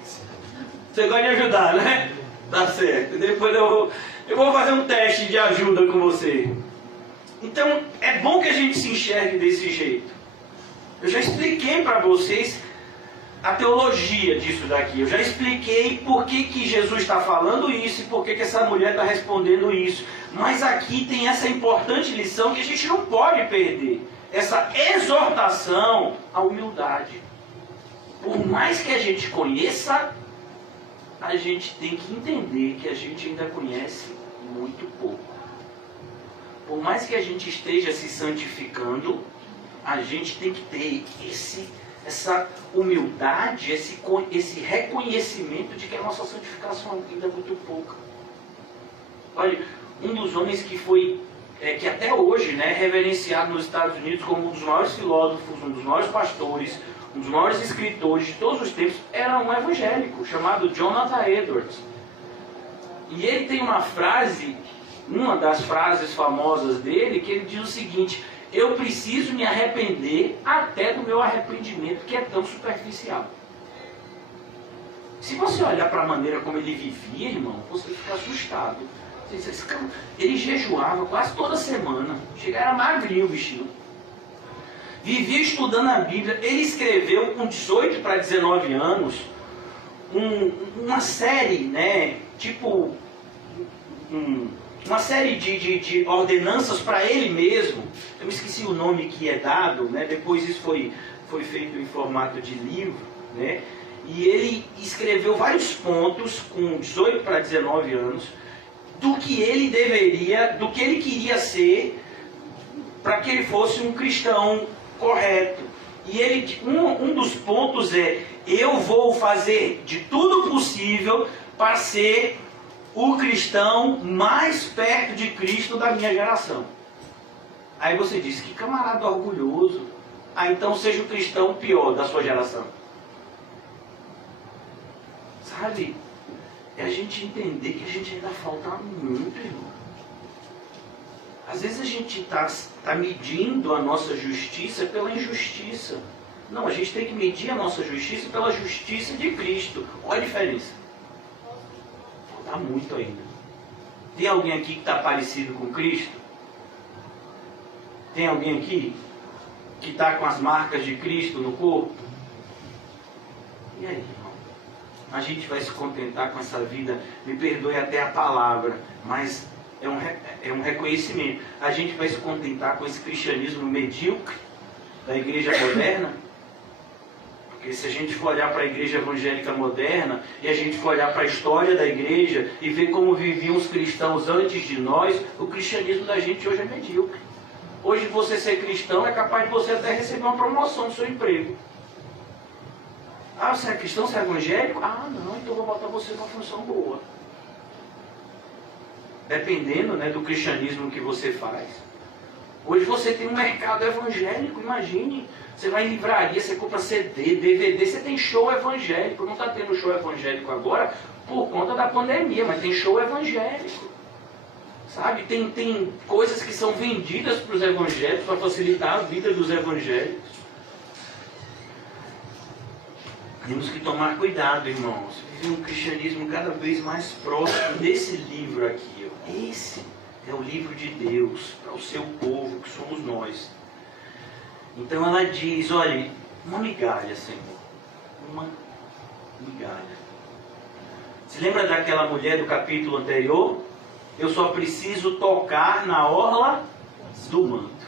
Você gosta de ajudar, né? Tá certo. Depois eu vou fazer um teste de ajuda com você. Então, é bom que a gente se enxergue desse jeito. Eu já expliquei para vocês a teologia disso daqui. Eu já expliquei por que Jesus está falando isso e por que essa mulher está respondendo isso. Mas aqui tem essa importante lição que a gente não pode perder. Essa exortação à humildade. Por mais que a gente conheça, a gente tem que entender que a gente ainda conhece muito pouco. Por mais que a gente esteja se santificando, a gente tem que ter essa humildade, esse reconhecimento de que a nossa santificação ainda é muito pouca. Olha, um dos homens que foi, que até hoje, né, reverenciado nos Estados Unidos como um dos maiores filósofos, um dos maiores pastores, um dos maiores escritores de todos os tempos, era um evangélico chamado Jonathan Edwards. E ele tem uma frase, uma das frases famosas dele, que ele diz o seguinte: eu preciso me arrepender até do meu arrependimento, que é tão superficial. Se você olhar para a maneira como ele vivia, irmão, você fica assustado. Ele jejuava quase toda semana. Era magrinho o bichinho. Vivia estudando a Bíblia. Ele escreveu com 18 para 19 anos uma série, né? Tipo... uma série de ordenanças para ele mesmo. Eu me esqueci o nome que é dado, né? Depois isso foi feito em formato de livro, né? E ele escreveu vários pontos com 18 para 19 anos do que ele deveria, do que ele queria ser para que ele fosse um cristão correto. E ele, um dos pontos é: eu vou fazer de tudo possível para ser o cristão mais perto de Cristo da minha geração. Aí você diz, que camarada orgulhoso. Então seja o cristão pior da sua geração. Sabe? É a gente entender que a gente ainda falta muito, irmão. Às vezes a gente está medindo a nossa justiça pela injustiça. Não, a gente tem que medir a nossa justiça pela justiça de Cristo. Olha a diferença. Falta muito ainda. Tem alguém aqui que está parecido com Cristo? Tem alguém aqui que está com as marcas de Cristo no corpo? E aí, irmão? A gente vai se contentar com essa vida, me perdoe até a palavra, mas é um reconhecimento. A gente vai se contentar com esse cristianismo medíocre da igreja moderna? Porque se a gente for olhar para a igreja evangélica moderna e a gente for olhar para a história da igreja e ver como viviam os cristãos antes de nós, o cristianismo da gente hoje é medíocre. Hoje você ser cristão é capaz de você até receber uma promoção no seu emprego. Ah, você é cristão, você é evangélico? Ah, não, então vou botar você numa função boa. Dependendo, né, do cristianismo que você faz. Hoje você tem um mercado evangélico, imagine. Você vai em livraria, você compra CD, DVD, você tem show evangélico. Não está tendo show evangélico agora por conta da pandemia, mas tem show evangélico. Sabe, tem coisas que são vendidas para os evangélicos para facilitar a vida dos evangélicos. Temos que tomar cuidado, irmãos. Viver um cristianismo cada vez mais próximo desse livro aqui. Ó. Esse é o livro de Deus para o seu povo, que somos nós. Então ela diz, olha, uma migalha, Senhor. Uma migalha. Se lembra daquela mulher do capítulo anterior? Eu só preciso tocar na orla do manto.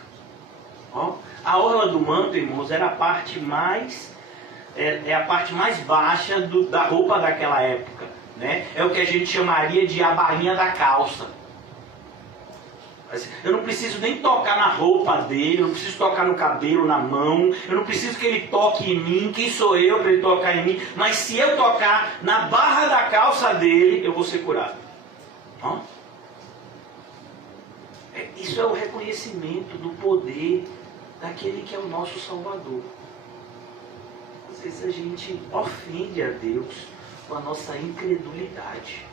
Ó, a orla do manto, irmãos, era a parte mais... É a parte mais baixa da roupa daquela época, né? É o que a gente chamaria de a barrinha da calça. Eu não preciso nem tocar na roupa dele, eu não preciso tocar no cabelo, na mão, eu não preciso que ele toque em mim, quem sou eu para ele tocar em mim? Mas se eu tocar na barra da calça dele, eu vou ser curado. Ó. Isso é o reconhecimento do poder daquele que é o nosso Salvador. Às vezes a gente ofende a Deus com a nossa incredulidade.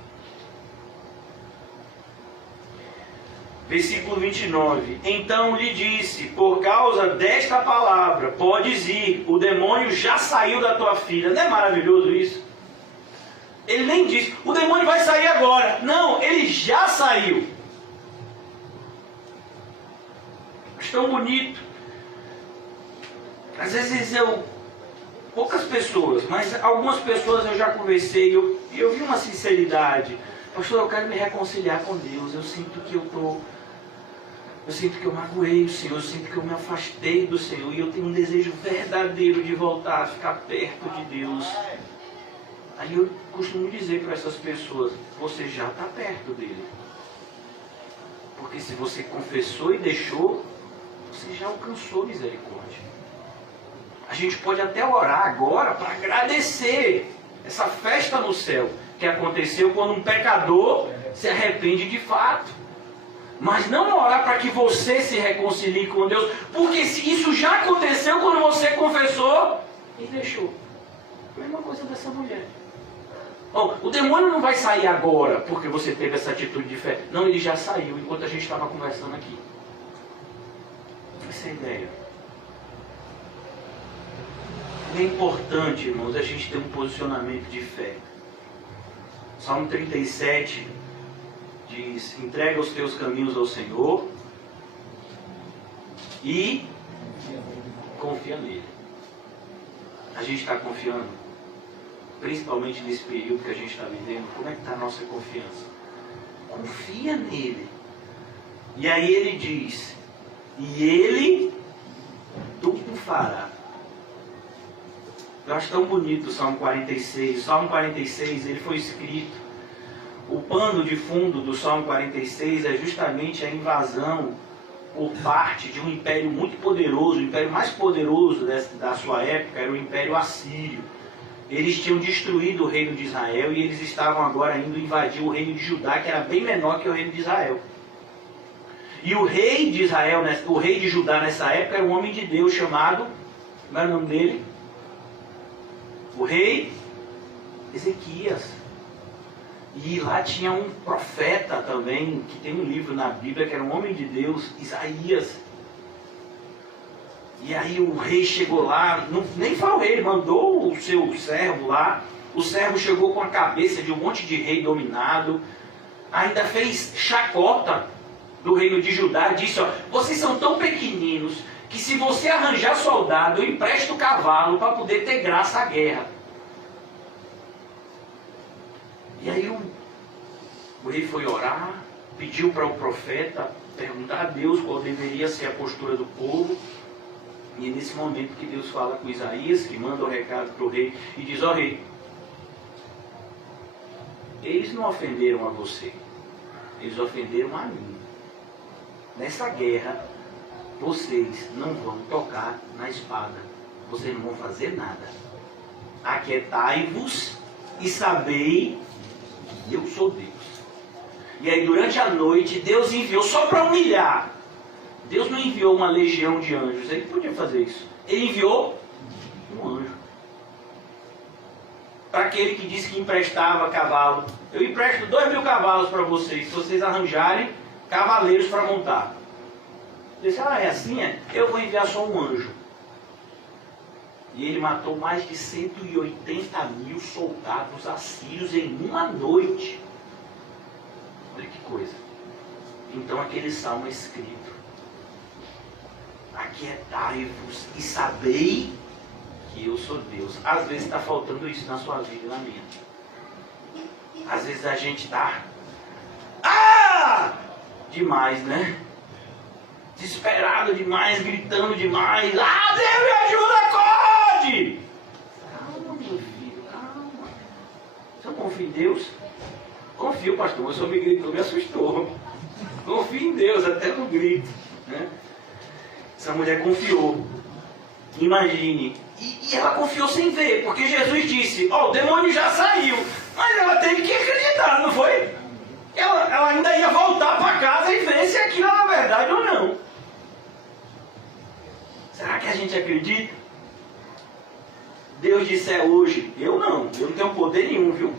Versículo 29. Então lhe disse, por causa desta palavra, podes ir, o demônio já saiu da tua filha. Não é maravilhoso isso? Ele nem disse, o demônio vai sair agora. Não, ele já saiu. Acho tão bonito. Às vezes poucas pessoas, mas algumas pessoas eu já conversei e eu vi uma sinceridade. Pastor, eu quero me reconciliar com Deus. Eu sinto que eu magoei o Senhor, eu sinto que eu me afastei do Senhor e eu tenho um desejo verdadeiro de voltar a ficar perto de Deus. Aí eu costumo dizer para essas pessoas, você já está perto dele. Porque se você confessou e deixou, você já alcançou misericórdia. A gente pode até orar agora para agradecer essa festa no céu que aconteceu quando um pecador se arrepende de fato. Mas não orar para que você se reconcilie com Deus, porque se isso já aconteceu quando você confessou e deixou. A mesma coisa dessa mulher. Bom, o demônio não vai sair agora porque você teve essa atitude de fé. Não, ele já saiu enquanto a gente estava conversando aqui. Essa é a ideia. É importante, irmãos, a gente ter um posicionamento de fé. Salmo 37 diz, entrega os teus caminhos ao Senhor e confia nele. A gente está confiando, principalmente nesse período que a gente está vivendo. Como é que está a nossa confiança? Confia nele. E aí ele diz, e ele tudo fará. Eu acho tão bonito o Salmo 46. O Salmo 46, ele foi escrito. O pano de fundo do Salmo 46 é justamente a invasão por parte de um império muito poderoso. O império mais poderoso da sua época era o Império Assírio. Eles tinham destruído o reino de Israel e eles estavam agora indo invadir o reino de Judá, que era bem menor que o reino de Israel. E o rei de Israel, o rei de Judá nessa época era um homem de Deus chamado, como era o nome dele? O rei Ezequias. E lá tinha um profeta também, que tem um livro na Bíblia, que era um homem de Deus, Isaías. E aí o rei chegou lá, nem foi o rei, ele mandou o seu servo lá. O servo chegou com a cabeça de um monte de rei dominado. Ainda fez chacota do reino de Judá. Disse, ó, vocês são tão pequeninos que se você arranjar soldado, eu empresto o cavalo para poder ter graça à guerra. E aí o rei foi orar, pediu para o profeta perguntar a Deus qual deveria ser a postura do povo. E é nesse momento que Deus fala com Isaías, que manda o recado para o rei e diz: ó rei, eles não ofenderam a você, eles ofenderam a mim. Nessa guerra, vocês não vão tocar na espada, vocês não vão fazer nada. Aquietai-vos e sabei que eu sou Deus. E aí durante a noite Deus enviou só para humilhar. Deus não enviou uma legião de anjos, ele podia fazer isso. Ele enviou um anjo. Para aquele que disse que emprestava cavalo: eu empresto 2.000 cavalos para vocês, se vocês arranjarem cavaleiros para montar. Ele disse: é assim? Eu vou enviar só um anjo. E ele matou mais de 180.000 soldados assírios em uma noite. Olha que coisa. Então aquele salmo é escrito: aquietai-vos e sabei que eu sou Deus. Às vezes está faltando isso na sua vida e na minha. Às vezes a gente está demais, né? Desesperado demais, gritando demais. Deus me ajuda, acorde! Calma, meu filho, calma. Você não confia em Deus? Confio, pastor, mas o senhor me gritou, me assustou. Confio em Deus, até no grito, né? Essa mulher confiou. Imagine. E ela confiou sem ver, porque Jesus disse: o demônio já saiu. Mas ela teve que acreditar, não foi? Ela ainda ia voltar para casa e ver se aquilo era verdade ou não. Será que a gente acredita? Deus disse: hoje. Eu não tenho poder nenhum, viu?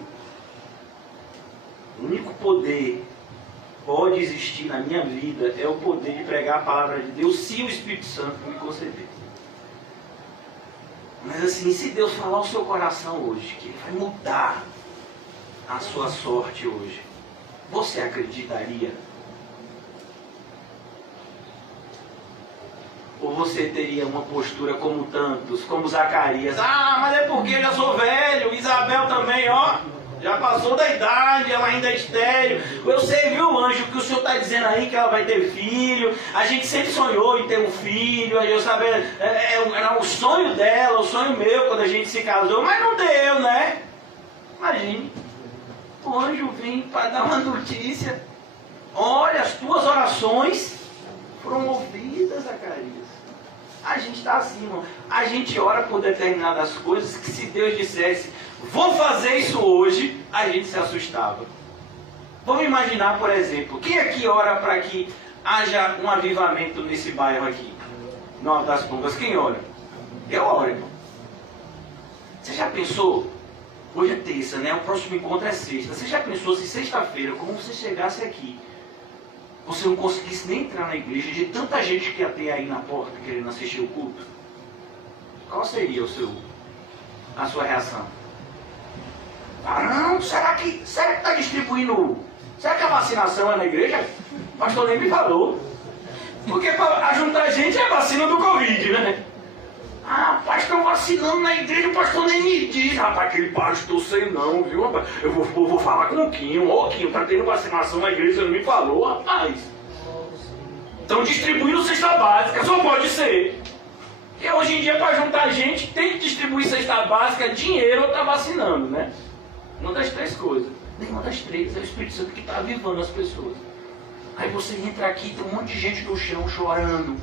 O único poder pode existir na minha vida é o poder de pregar a palavra de Deus, se o Espírito Santo me conceder. Mas assim, se Deus falar ao seu coração hoje, que Ele vai mudar a sua sorte hoje, você acreditaria? Ou você teria uma postura como tantos, como Zacarias? Mas é porque eu já sou velho, Isabel também, já passou da idade, ela ainda é estéril. Eu sei, viu, anjo, que o senhor está dizendo aí que ela vai ter filho. A gente sempre sonhou em ter um filho. Eu sabia, era o sonho dela, o sonho meu quando a gente se casou. Mas não deu, né? Imagine. O anjo vem para dar uma notícia. Olha, as tuas orações foram ouvidas, Zacarias. A gente está assim, irmão. A gente ora por determinadas coisas que, se Deus dissesse: vou fazer isso hoje, a gente se assustava. Vamos imaginar, por exemplo, quem aqui ora para que haja um avivamento nesse bairro aqui, no Alto das Pombas? Quem ora? Eu oro, irmão. Você já pensou? Hoje é terça, né? O próximo encontro é sexta. Você já pensou se sexta-feira, como você chegasse aqui, você não conseguisse nem entrar na igreja, de tanta gente que ia ter aí na porta querendo assistir o culto? Qual seria a sua reação? Não, será que está distribuindo? Será que a vacinação é na igreja? O pastor nem me falou. Porque para ajuntar gente é a vacina do Covid, né? Rapaz, estão vacinando na igreja, o pastor nem me diz. Rapaz, aquele pastor sei não, viu, rapaz? Eu vou falar com o Quinho. Quinho, tá tendo vacinação na igreja, você não me falou, rapaz. Estão distribuindo cesta básica, só pode ser. E hoje em dia, para juntar gente, tem que distribuir cesta básica, dinheiro ou tá vacinando, né? Uma das três coisas. Nenhuma das três, é o Espírito Santo que está avivando as pessoas. Aí você entra aqui e tem um monte de gente no chão chorando,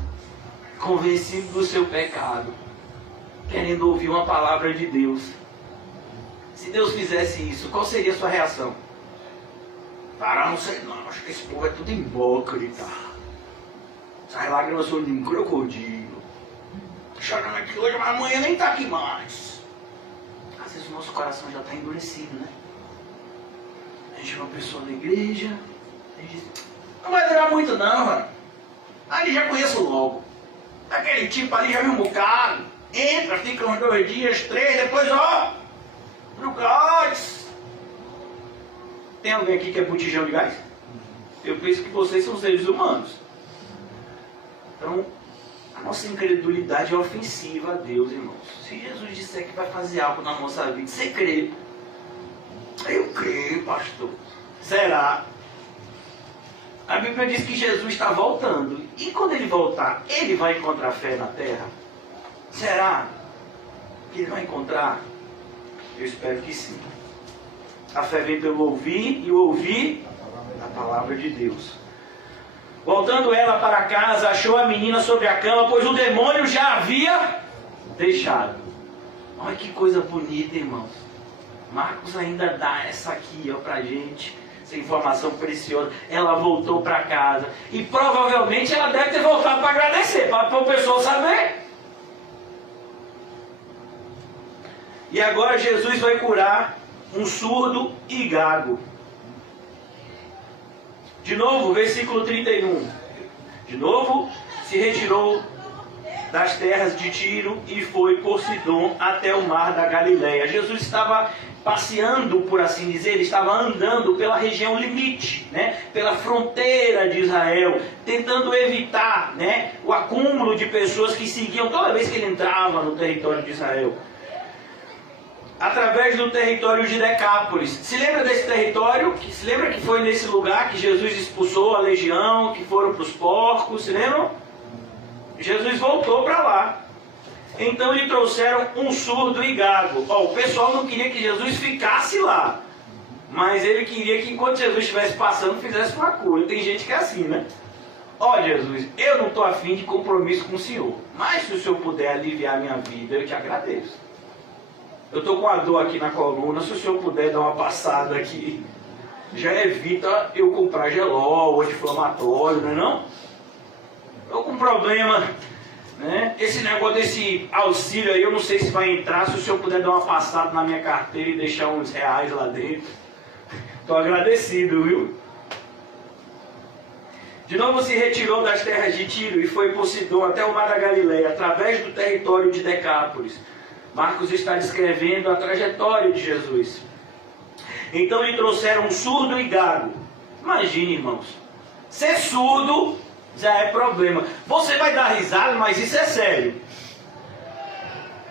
convencido do seu pecado, querendo ouvir uma palavra de Deus. Se Deus fizesse isso, qual seria a sua reação? Não sei não, acho que esse povo é tudo hipócrita. Sai lágrimas são de um crocodilo. Tô chorando aqui hoje, mas amanhã nem tá aqui mais. Às vezes o nosso coração já está endurecido, né? A gente é uma pessoa da igreja, a gente diz: não vai durar muito não, mano. Ali já conheço logo. Aquele tipo ali já viu um bocado. Entra, fica uns 2 dias, 3, depois pro gás. Tem alguém aqui que é botijão de gás? Eu penso que vocês são seres humanos. Então, a nossa incredulidade é ofensiva a Deus, irmãos. Se Jesus disser que vai fazer algo na nossa vida, você crê? Eu creio, pastor. Será? A Bíblia diz que Jesus está voltando. E quando ele voltar, ele vai encontrar fé na terra? Será que ele vai encontrar? Eu espero que sim. A fé vem pelo ouvir e o ouvir a palavra de Deus. Voltando ela para casa, achou a menina sobre a cama, pois o demônio já havia deixado. Olha que coisa bonita, irmãos. Marcos ainda dá essa aqui, ó, pra gente. Essa informação preciosa. Ela voltou para casa. E provavelmente ela deve ter voltado para agradecer, para o pessoal saber. E agora Jesus vai curar um surdo e gago. De novo, versículo 31. De novo, se retirou das terras de Tiro e foi por Sidom até o mar da Galileia. Jesus estava passeando, por assim dizer, ele estava andando pela região limite, né, pela fronteira de Israel, tentando evitar, né, o acúmulo de pessoas que seguiam toda vez que ele entrava no território de Israel. Através do território de Decápolis. Se lembra desse território? Se lembra que foi nesse lugar que Jesus expulsou a legião, que foram para os porcos? Se lembram? Jesus voltou para lá. Então lhe trouxeram um surdo e gago. O pessoal não queria que Jesus ficasse lá, mas ele queria que enquanto Jesus estivesse passando, fizesse uma cura. Tem gente que é assim, né? Jesus, eu não estou afim de compromisso com o Senhor, mas se o Senhor puder aliviar a minha vida, eu te agradeço. Eu estou com a dor aqui na coluna, se o Senhor puder dar uma passada aqui, já evita eu comprar gelol, anti-inflamatório, não é não? Estou com problema, né? Esse negócio desse auxílio aí, eu não sei se vai entrar, se o Senhor puder dar uma passada na minha carteira e deixar uns reais lá dentro. Estou agradecido, viu? De novo se retirou das terras de Tiro e foi por Sidom até o mar da Galileia, através do território de Decápolis. Marcos está descrevendo a trajetória de Jesus. Então lhe trouxeram um surdo e gago. Imagine, irmãos, ser surdo já é problema. Você vai dar risada, mas isso é sério.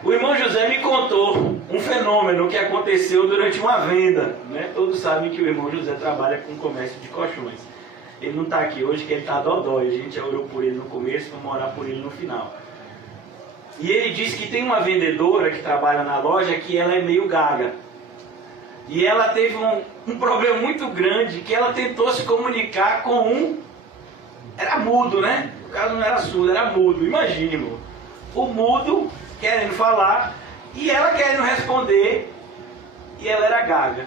O irmão José me contou um fenômeno que aconteceu durante uma venda, né? Todos sabem que o irmão José trabalha com comércio de colchões. Ele não está aqui hoje, que ele está dodói. A gente já orou por ele no começo, vamos orar por ele no final. E ele disse que tem uma vendedora que trabalha na loja que ela é meio gaga. E ela teve um problema muito grande, que ela tentou se comunicar com um... Era mudo, né? O cara não era surdo, era mudo. Imagine, irmão. O mudo querendo falar e ela querendo responder, e ela era gaga.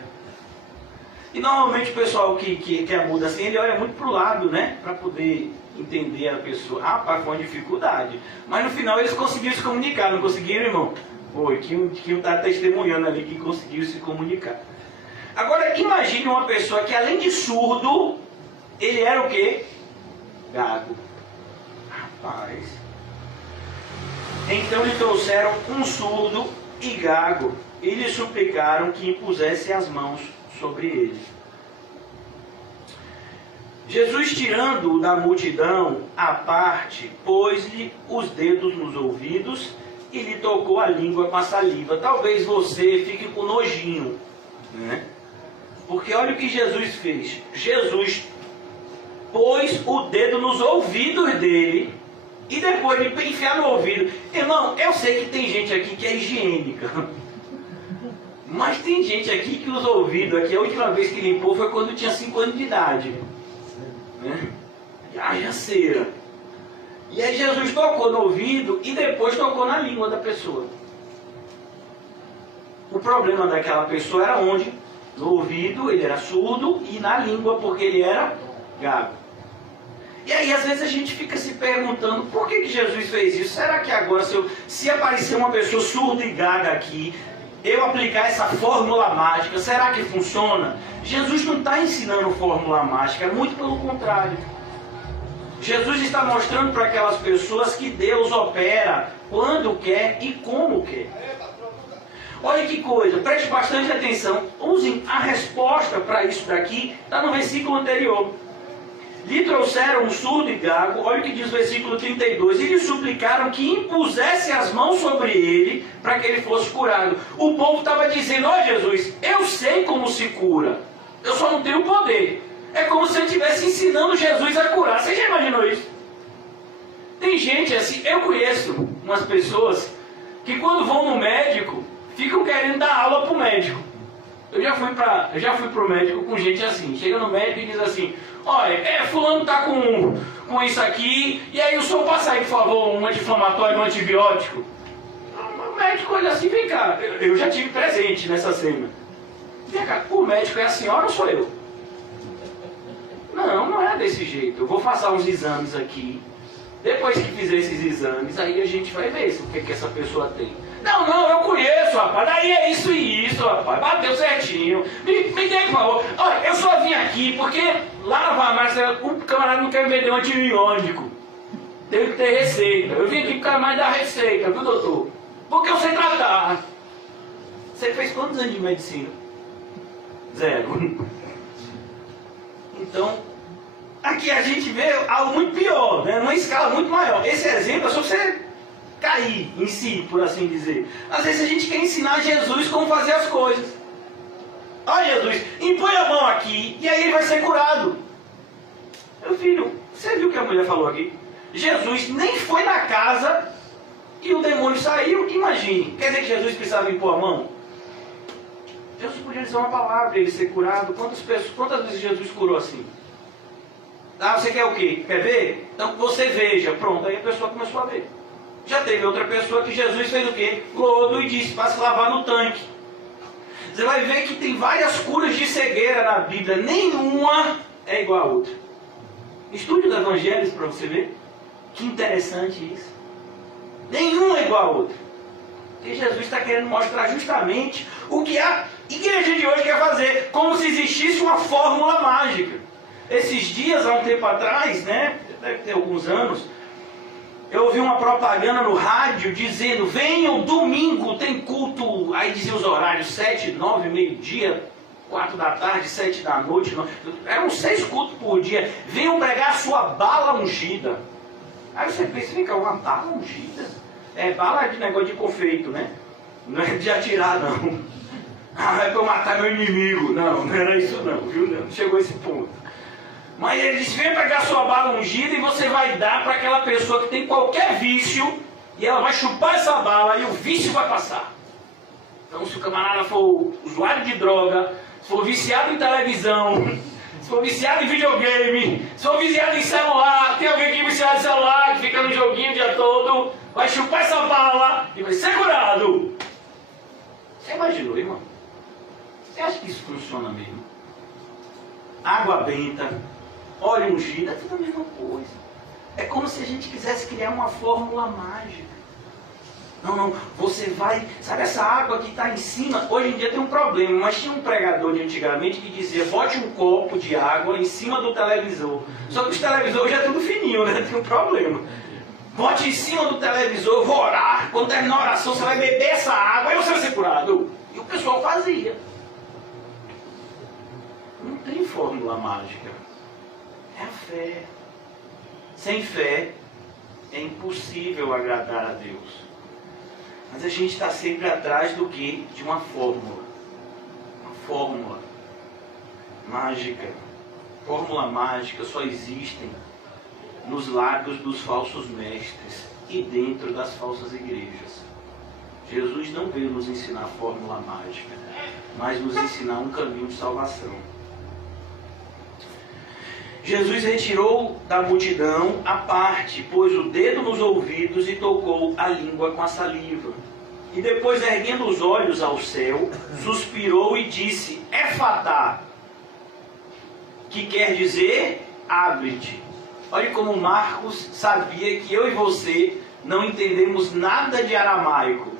E normalmente o pessoal que é mudo assim, ele olha muito para o lado, né? Para poder entender a pessoa. Rapaz, foi uma dificuldade. Mas no final eles conseguiram se comunicar, não conseguiram, irmão? Foi, que um está testemunhando ali que conseguiu se comunicar. Agora, imagine uma pessoa que além de surdo, ele era o quê? Gago. Rapaz. Então lhe trouxeram um surdo e gago e lhe suplicaram que impusesse as mãos sobre ele. Jesus, tirando-o da multidão à parte, pôs-lhe os dedos nos ouvidos e lhe tocou a língua com a saliva. Talvez você fique com nojinho, né? Porque olha o que Jesus fez. Jesus pôs o dedo nos ouvidos dele e depois de enfiar no ouvido. Irmão, eu sei que tem gente aqui que é higiênica, mas tem gente aqui que os ouvidos aqui, a última vez que limpou foi quando tinha 5 anos de idade, né? E haja cera. E aí Jesus tocou no ouvido e depois tocou na língua da pessoa. O problema daquela pessoa era onde? No ouvido, ele era surdo, e na língua, porque ele era gago. E aí às vezes a gente fica se perguntando, por que Jesus fez isso? Será que agora, se aparecer uma pessoa surda e gaga aqui, eu aplicar essa fórmula mágica, será que funciona? Jesus não está ensinando fórmula mágica, muito pelo contrário. Jesus está mostrando para aquelas pessoas que Deus opera quando quer e como quer. Olha que coisa, preste bastante atenção. Usem a resposta para isso daqui, está no versículo anterior. Lhe trouxeram um surdo e gago, olha o que diz o versículo 32, e lhe suplicaram que impusesse as mãos sobre ele, para que ele fosse curado. O povo estava dizendo, ó Jesus, eu sei como se cura, eu só não tenho poder. É como se eu estivesse ensinando Jesus a curar. Você já imaginou isso? Tem gente assim, eu conheço umas pessoas que quando vão no médico, ficam querendo dar aula para o médico. Eu já fui pro médico com gente assim. Chega no médico e diz assim: olha, fulano tá com isso aqui, e aí o senhor passa aí, por favor, um anti-inflamatório, um antibiótico. O médico olha assim: vem cá, eu já tive presente nessa cena. Vem cá, o médico é a senhora ou sou eu? Não é desse jeito. Eu vou fazer uns exames aqui. Depois que fizer esses exames, aí a gente vai ver o que essa pessoa tem. Não, eu conheço, rapaz. Daí é isso e isso, rapaz. Bateu certinho. Me dê, por favor. Olha, eu só vim aqui porque lá na farmácia o camarada não quer me vender um antibiótico. Tem que ter receita. Eu vim aqui para mais dar receita, viu, doutor? Porque eu sei tratar. Você fez quantos anos de medicina? 0. Então, aqui a gente vê algo muito pior, né? Numa escala muito maior. Esse exemplo é só você cair em si, por assim dizer. Às vezes a gente quer ensinar Jesus como fazer as coisas. Olha, Jesus, impõe a mão aqui e aí ele vai ser curado. Meu filho, você viu o que a mulher falou aqui? Jesus nem foi na casa e o demônio saiu. Imagine, quer dizer que Jesus precisava impor a mão? Jesus podia dizer uma palavra para ele ser curado. Quantas vezes Jesus curou assim? Ah, você quer o quê? Quer ver? Então você veja. Pronto, aí a pessoa começou a ver. Já teve outra pessoa que Jesus fez o quê? Lodo e disse para se lavar no tanque. Você vai ver que tem várias curas de cegueira na Bíblia. Nenhuma é igual a outra. Estude os evangelhos para você ver. Que interessante isso. Nenhuma é igual a outra. Porque Jesus está querendo mostrar justamente o que a igreja de hoje quer fazer. Como se existisse uma fórmula mágica. Esses dias, há um tempo atrás, né? Deve ter alguns anos, eu ouvi uma propaganda no rádio dizendo: venham domingo, tem culto. Aí dizia os horários: 7, 9, meio-dia, 4 da tarde, 7 da noite. Eram 6 cultos por dia. Venham pregar a sua bala ungida. Aí você pensa: vem cá, uma bala ungida? É bala de negócio de confeito, né? Não é de atirar, não. Ah, é para eu matar meu inimigo. Não era isso não, viu? Não chegou a esse ponto. Mas ele disse: vem pegar sua bala ungida e você vai dar para aquela pessoa que tem qualquer vício, e ela vai chupar essa bala e o vício vai passar. Então, se o camarada for usuário de droga, se for viciado em televisão, se for viciado em videogame, se for viciado em celular, tem alguém que é viciado em celular, que fica no joguinho o dia todo, vai chupar essa bala e vai ser curado. Você imaginou, irmão? Você acha que isso funciona mesmo? Água benta, óleo ungido, é tudo a mesma coisa. É como se a gente quisesse criar uma fórmula mágica. Não, você vai... Sabe essa água que está em cima? Hoje em dia tem um problema, mas tinha um pregador de antigamente que dizia: bote um copo de água em cima do televisor. Só que os televisores já é tudo fininho, né? Tem um problema. Bote em cima do televisor, eu vou orar. Quando terminar a oração, você vai beber essa água e você vai ser curado. E o pessoal fazia. Não tem fórmula mágica. É a fé. Sem fé é impossível agradar a Deus. Mas a gente está sempre atrás do que? De uma fórmula. Uma fórmula mágica. Fórmula mágica só existem nos lábios dos falsos mestres e dentro das falsas igrejas. Jesus não veio nos ensinar fórmula mágica, mas nos ensinar um caminho de salvação. Jesus retirou da multidão a parte, pôs o dedo nos ouvidos e tocou a língua com a saliva. E depois, erguendo os olhos ao céu, suspirou e disse: Efatá, que quer dizer abre-te. Olha como Marcos sabia que eu e você não entendemos nada de aramaico.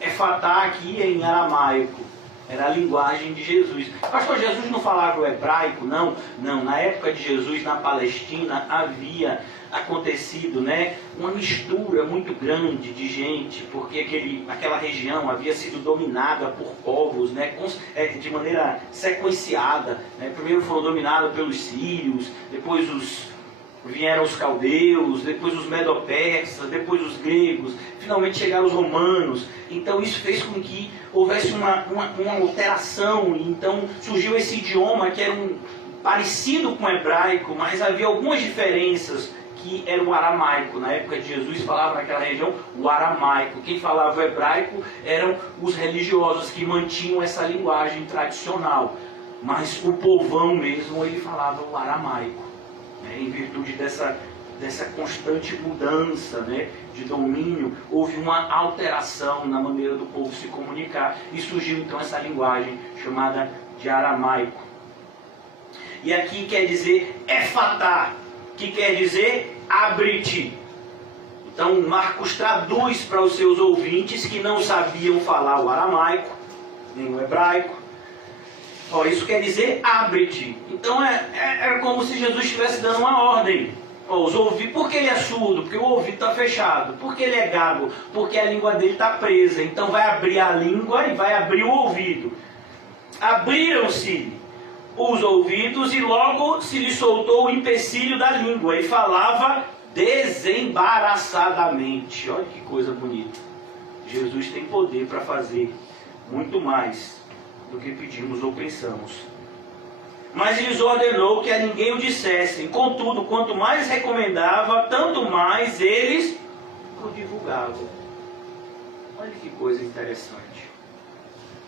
Efatá aqui é em aramaico. Era a linguagem de Jesus. Pastor, Jesus não falava o hebraico? Não. Na época de Jesus, na Palestina, havia acontecido, né, uma mistura muito grande de gente, porque aquela região havia sido dominada por povos, né, de maneira sequenciada. Né? Primeiro foram dominados pelos sírios, depois vieram os caldeus, depois os medo-persas, depois os gregos, finalmente chegaram os romanos. Então isso fez com que houvesse uma alteração, e então surgiu esse idioma que era parecido com o hebraico, mas havia algumas diferenças, que era o aramaico. Na época de Jesus falava naquela região o aramaico. Quem falava o hebraico eram os religiosos que mantinham essa linguagem tradicional. Mas o povão mesmo, ele falava o aramaico, né? Em virtude dessa constante mudança, né, de domínio, houve uma alteração na maneira do povo se comunicar e surgiu então essa linguagem chamada de aramaico. E aqui quer dizer efatá, que quer dizer abre-te. Então Marcos traduz para os seus ouvintes que não sabiam falar o aramaico, nem o hebraico. Isso quer dizer abre-te. Então era como se Jesus estivesse dando uma ordem. Por que ele é surdo? Porque o ouvido está fechado. Porque ele é gago? Porque a língua dele está presa. Então vai abrir a língua e vai abrir o ouvido. Abriram-se os ouvidos e logo se lhe soltou o empecilho da língua e falava desembaraçadamente. Olha que coisa bonita. Jesus tem poder para fazer muito mais do que pedimos ou pensamos. Mas lhes ordenou que a ninguém o dissessem. Contudo, quanto mais recomendava, tanto mais eles o divulgavam. Olha que coisa interessante.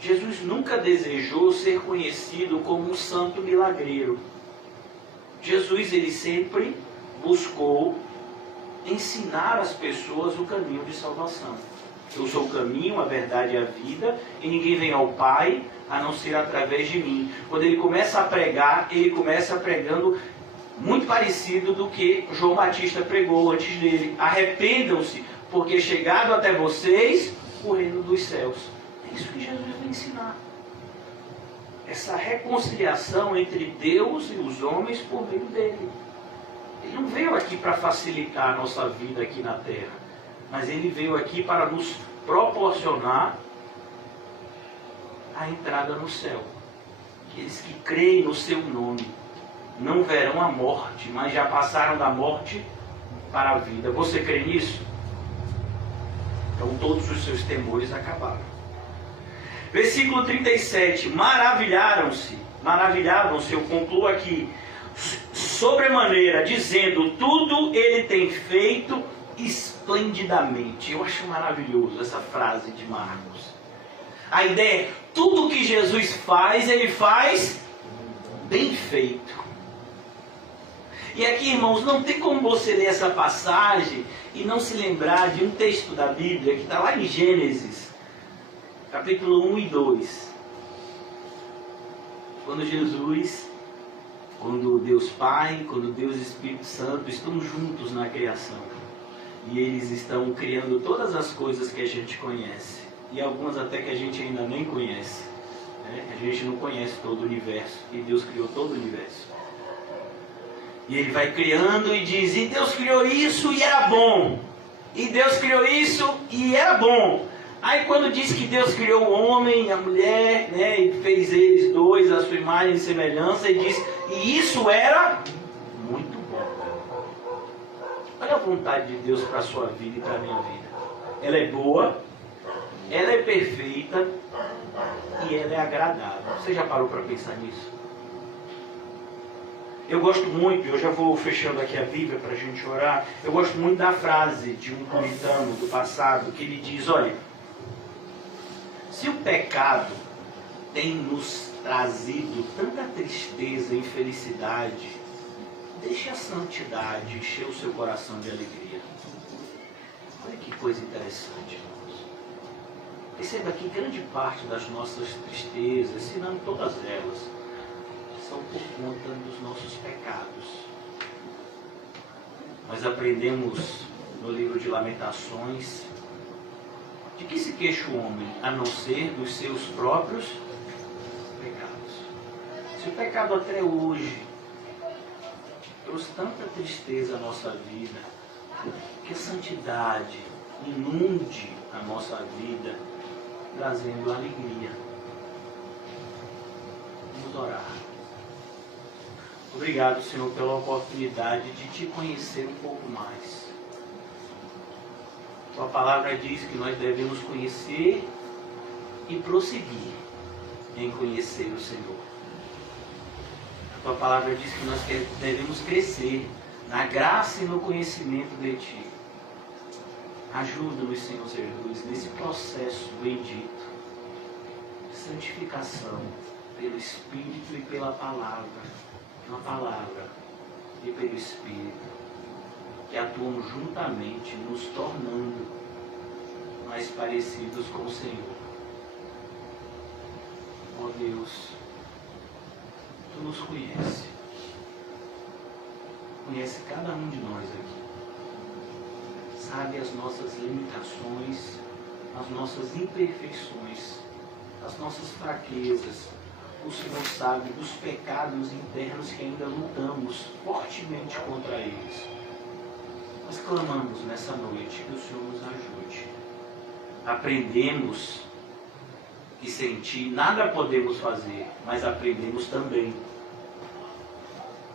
Jesus nunca desejou ser conhecido como um santo milagreiro. Jesus, ele sempre buscou ensinar às pessoas o caminho de salvação. Eu sou o caminho, a verdade e a vida, e ninguém vem ao Pai a não ser através de mim. Quando ele começa a pregar, ele começa pregando muito parecido do que João Batista pregou antes dele. Arrependam-se, porque chegado até vocês o reino dos céus. É isso que Jesus vai ensinar. Essa reconciliação entre Deus e os homens por meio dele. Ele não veio aqui para facilitar a nossa vida aqui na terra, mas ele veio aqui para nos proporcionar a entrada no céu. Aqueles que creem no seu nome não verão a morte, mas já passaram da morte para a vida. Você crê nisso? Então todos os seus temores acabaram. Versículo 37. Maravilhavam-se, eu concluo aqui, sobremaneira, dizendo, tudo ele tem feito esplendidamente. Eu acho maravilhoso essa frase de Marcos. A ideia é, tudo que Jesus faz, ele faz bem feito. E aqui, irmãos, não tem como você ler essa passagem e não se lembrar de um texto da Bíblia que está lá em Gênesis, capítulo 1 e 2. Quando Deus Pai, quando Deus Espírito Santo estão juntos na criação. E eles estão criando todas as coisas que a gente conhece. E algumas até que a gente ainda nem conhece. Né? A gente não conhece todo o universo. E Deus criou todo o universo. E ele vai criando e diz, e Deus criou isso e era bom. E Deus criou isso e era bom. Aí quando diz que Deus criou o homem e a mulher, né, e fez eles dois, a sua imagem e semelhança, e diz, e isso era muito bom. Olha a vontade de Deus para a sua vida e para a minha vida. Ela é boa, ela é perfeita e ela é agradável. Você já parou para pensar nisso? Eu gosto muito, eu já vou fechando aqui a Bíblia para a gente orar, eu gosto muito da frase de um puritano do passado, que ele diz, olha, se o pecado tem nos trazido tanta tristeza e infelicidade, deixe a santidade encher o seu coração de alegria. Olha que coisa interessante, irmãos. Perceba que grande parte das nossas tristezas, se não todas elas, são por conta dos nossos pecados. Nós aprendemos no livro de Lamentações, de que se queixa o homem, a não ser dos seus próprios pecados. Se o pecado até hoje trouxe tanta tristeza à nossa vida, que a santidade inunde a nossa vida, trazendo alegria. Vamos orar. Obrigado, Senhor, pela oportunidade de te conhecer um pouco mais. Tua palavra diz que nós devemos conhecer e prosseguir em conhecer o Senhor. Tua palavra diz que nós devemos crescer na graça e no conhecimento de Ti. Ajuda-nos, Senhor Jesus, nesse processo bendito de santificação pelo Espírito e pela palavra, e pelo Espírito, que atuam juntamente, nos tornando mais parecidos com o Senhor. Ó Deus, Tu nos conheces. Conhece cada um de nós aqui. Sabe as nossas limitações, as nossas imperfeições, as nossas fraquezas. O Senhor sabe dos pecados internos que ainda lutamos fortemente contra eles. Nós clamamos nessa noite que o Senhor nos ajude. Aprendemos que sem Ti nada podemos fazer, mas aprendemos também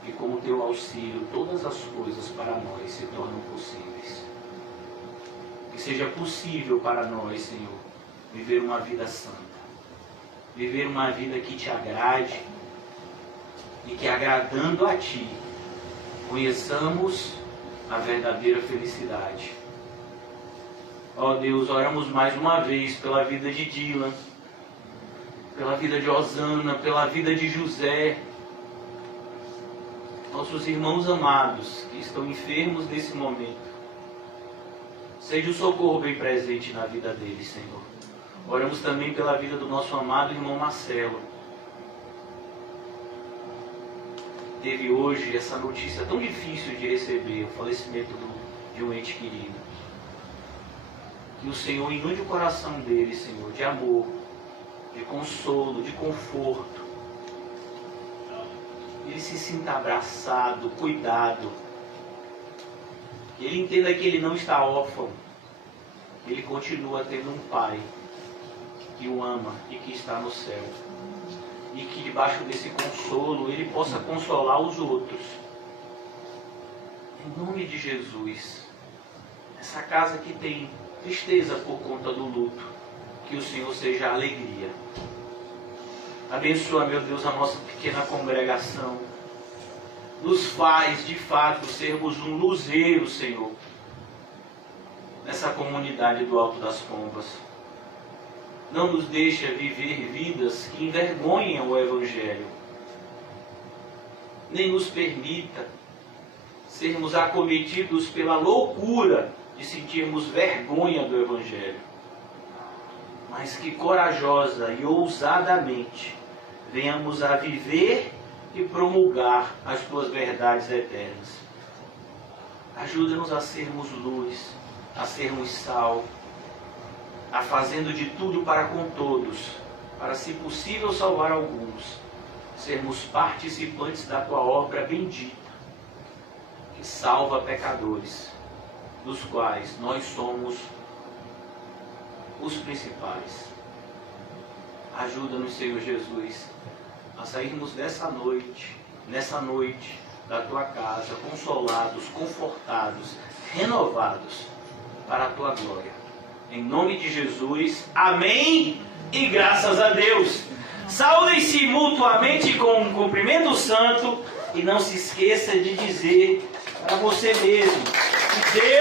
que com o Teu auxílio todas as coisas para nós se tornam possíveis. Que seja possível para nós, Senhor, viver uma vida santa, viver uma vida que Te agrade e que, agradando a Ti, conheçamos a verdadeira felicidade. Ó Deus, oramos mais uma vez pela vida de Dylan, pela vida de Osana, pela vida de José, nossos irmãos amados que estão enfermos nesse momento. Seja o socorro bem presente na vida deles, Senhor. Oramos também pela vida do nosso amado irmão Marcelo. Teve hoje essa notícia tão difícil de receber, o falecimento de um ente querido. Que o Senhor inunde o coração dele, Senhor, de amor, de consolo, de conforto. Ele se sinta abraçado, cuidado. Que ele entenda que ele não está órfão. Ele continua tendo um Pai que o ama e que está no céu. E que debaixo desse consolo ele possa consolar os outros. Em nome de Jesus. Essa casa que tem tristeza por conta do luto, que o Senhor seja a alegria. Abençoa, meu Deus, a nossa pequena congregação. Nos faz, de fato, sermos um luzeiro, Senhor, nessa comunidade do Alto das Pombas. Não nos deixa viver vidas que envergonham o Evangelho. Nem nos permita sermos acometidos pela loucura de sentirmos vergonha do Evangelho. Mas que corajosa e ousadamente venhamos a viver e promulgar as Tuas verdades eternas. Ajuda-nos a sermos luz, a sermos sal, a fazendo de tudo para com todos, para, se possível, salvar alguns, sermos participantes da Tua obra bendita, que salva pecadores, dos quais nós somos os principais. Ajuda-nos, Senhor Jesus, a sairmos nessa noite da Tua casa, consolados, confortados, renovados para a Tua glória. Em nome de Jesus, amém e graças a Deus. Saúdem-se mutuamente com um cumprimento santo e não se esqueça de dizer para você mesmo que Deus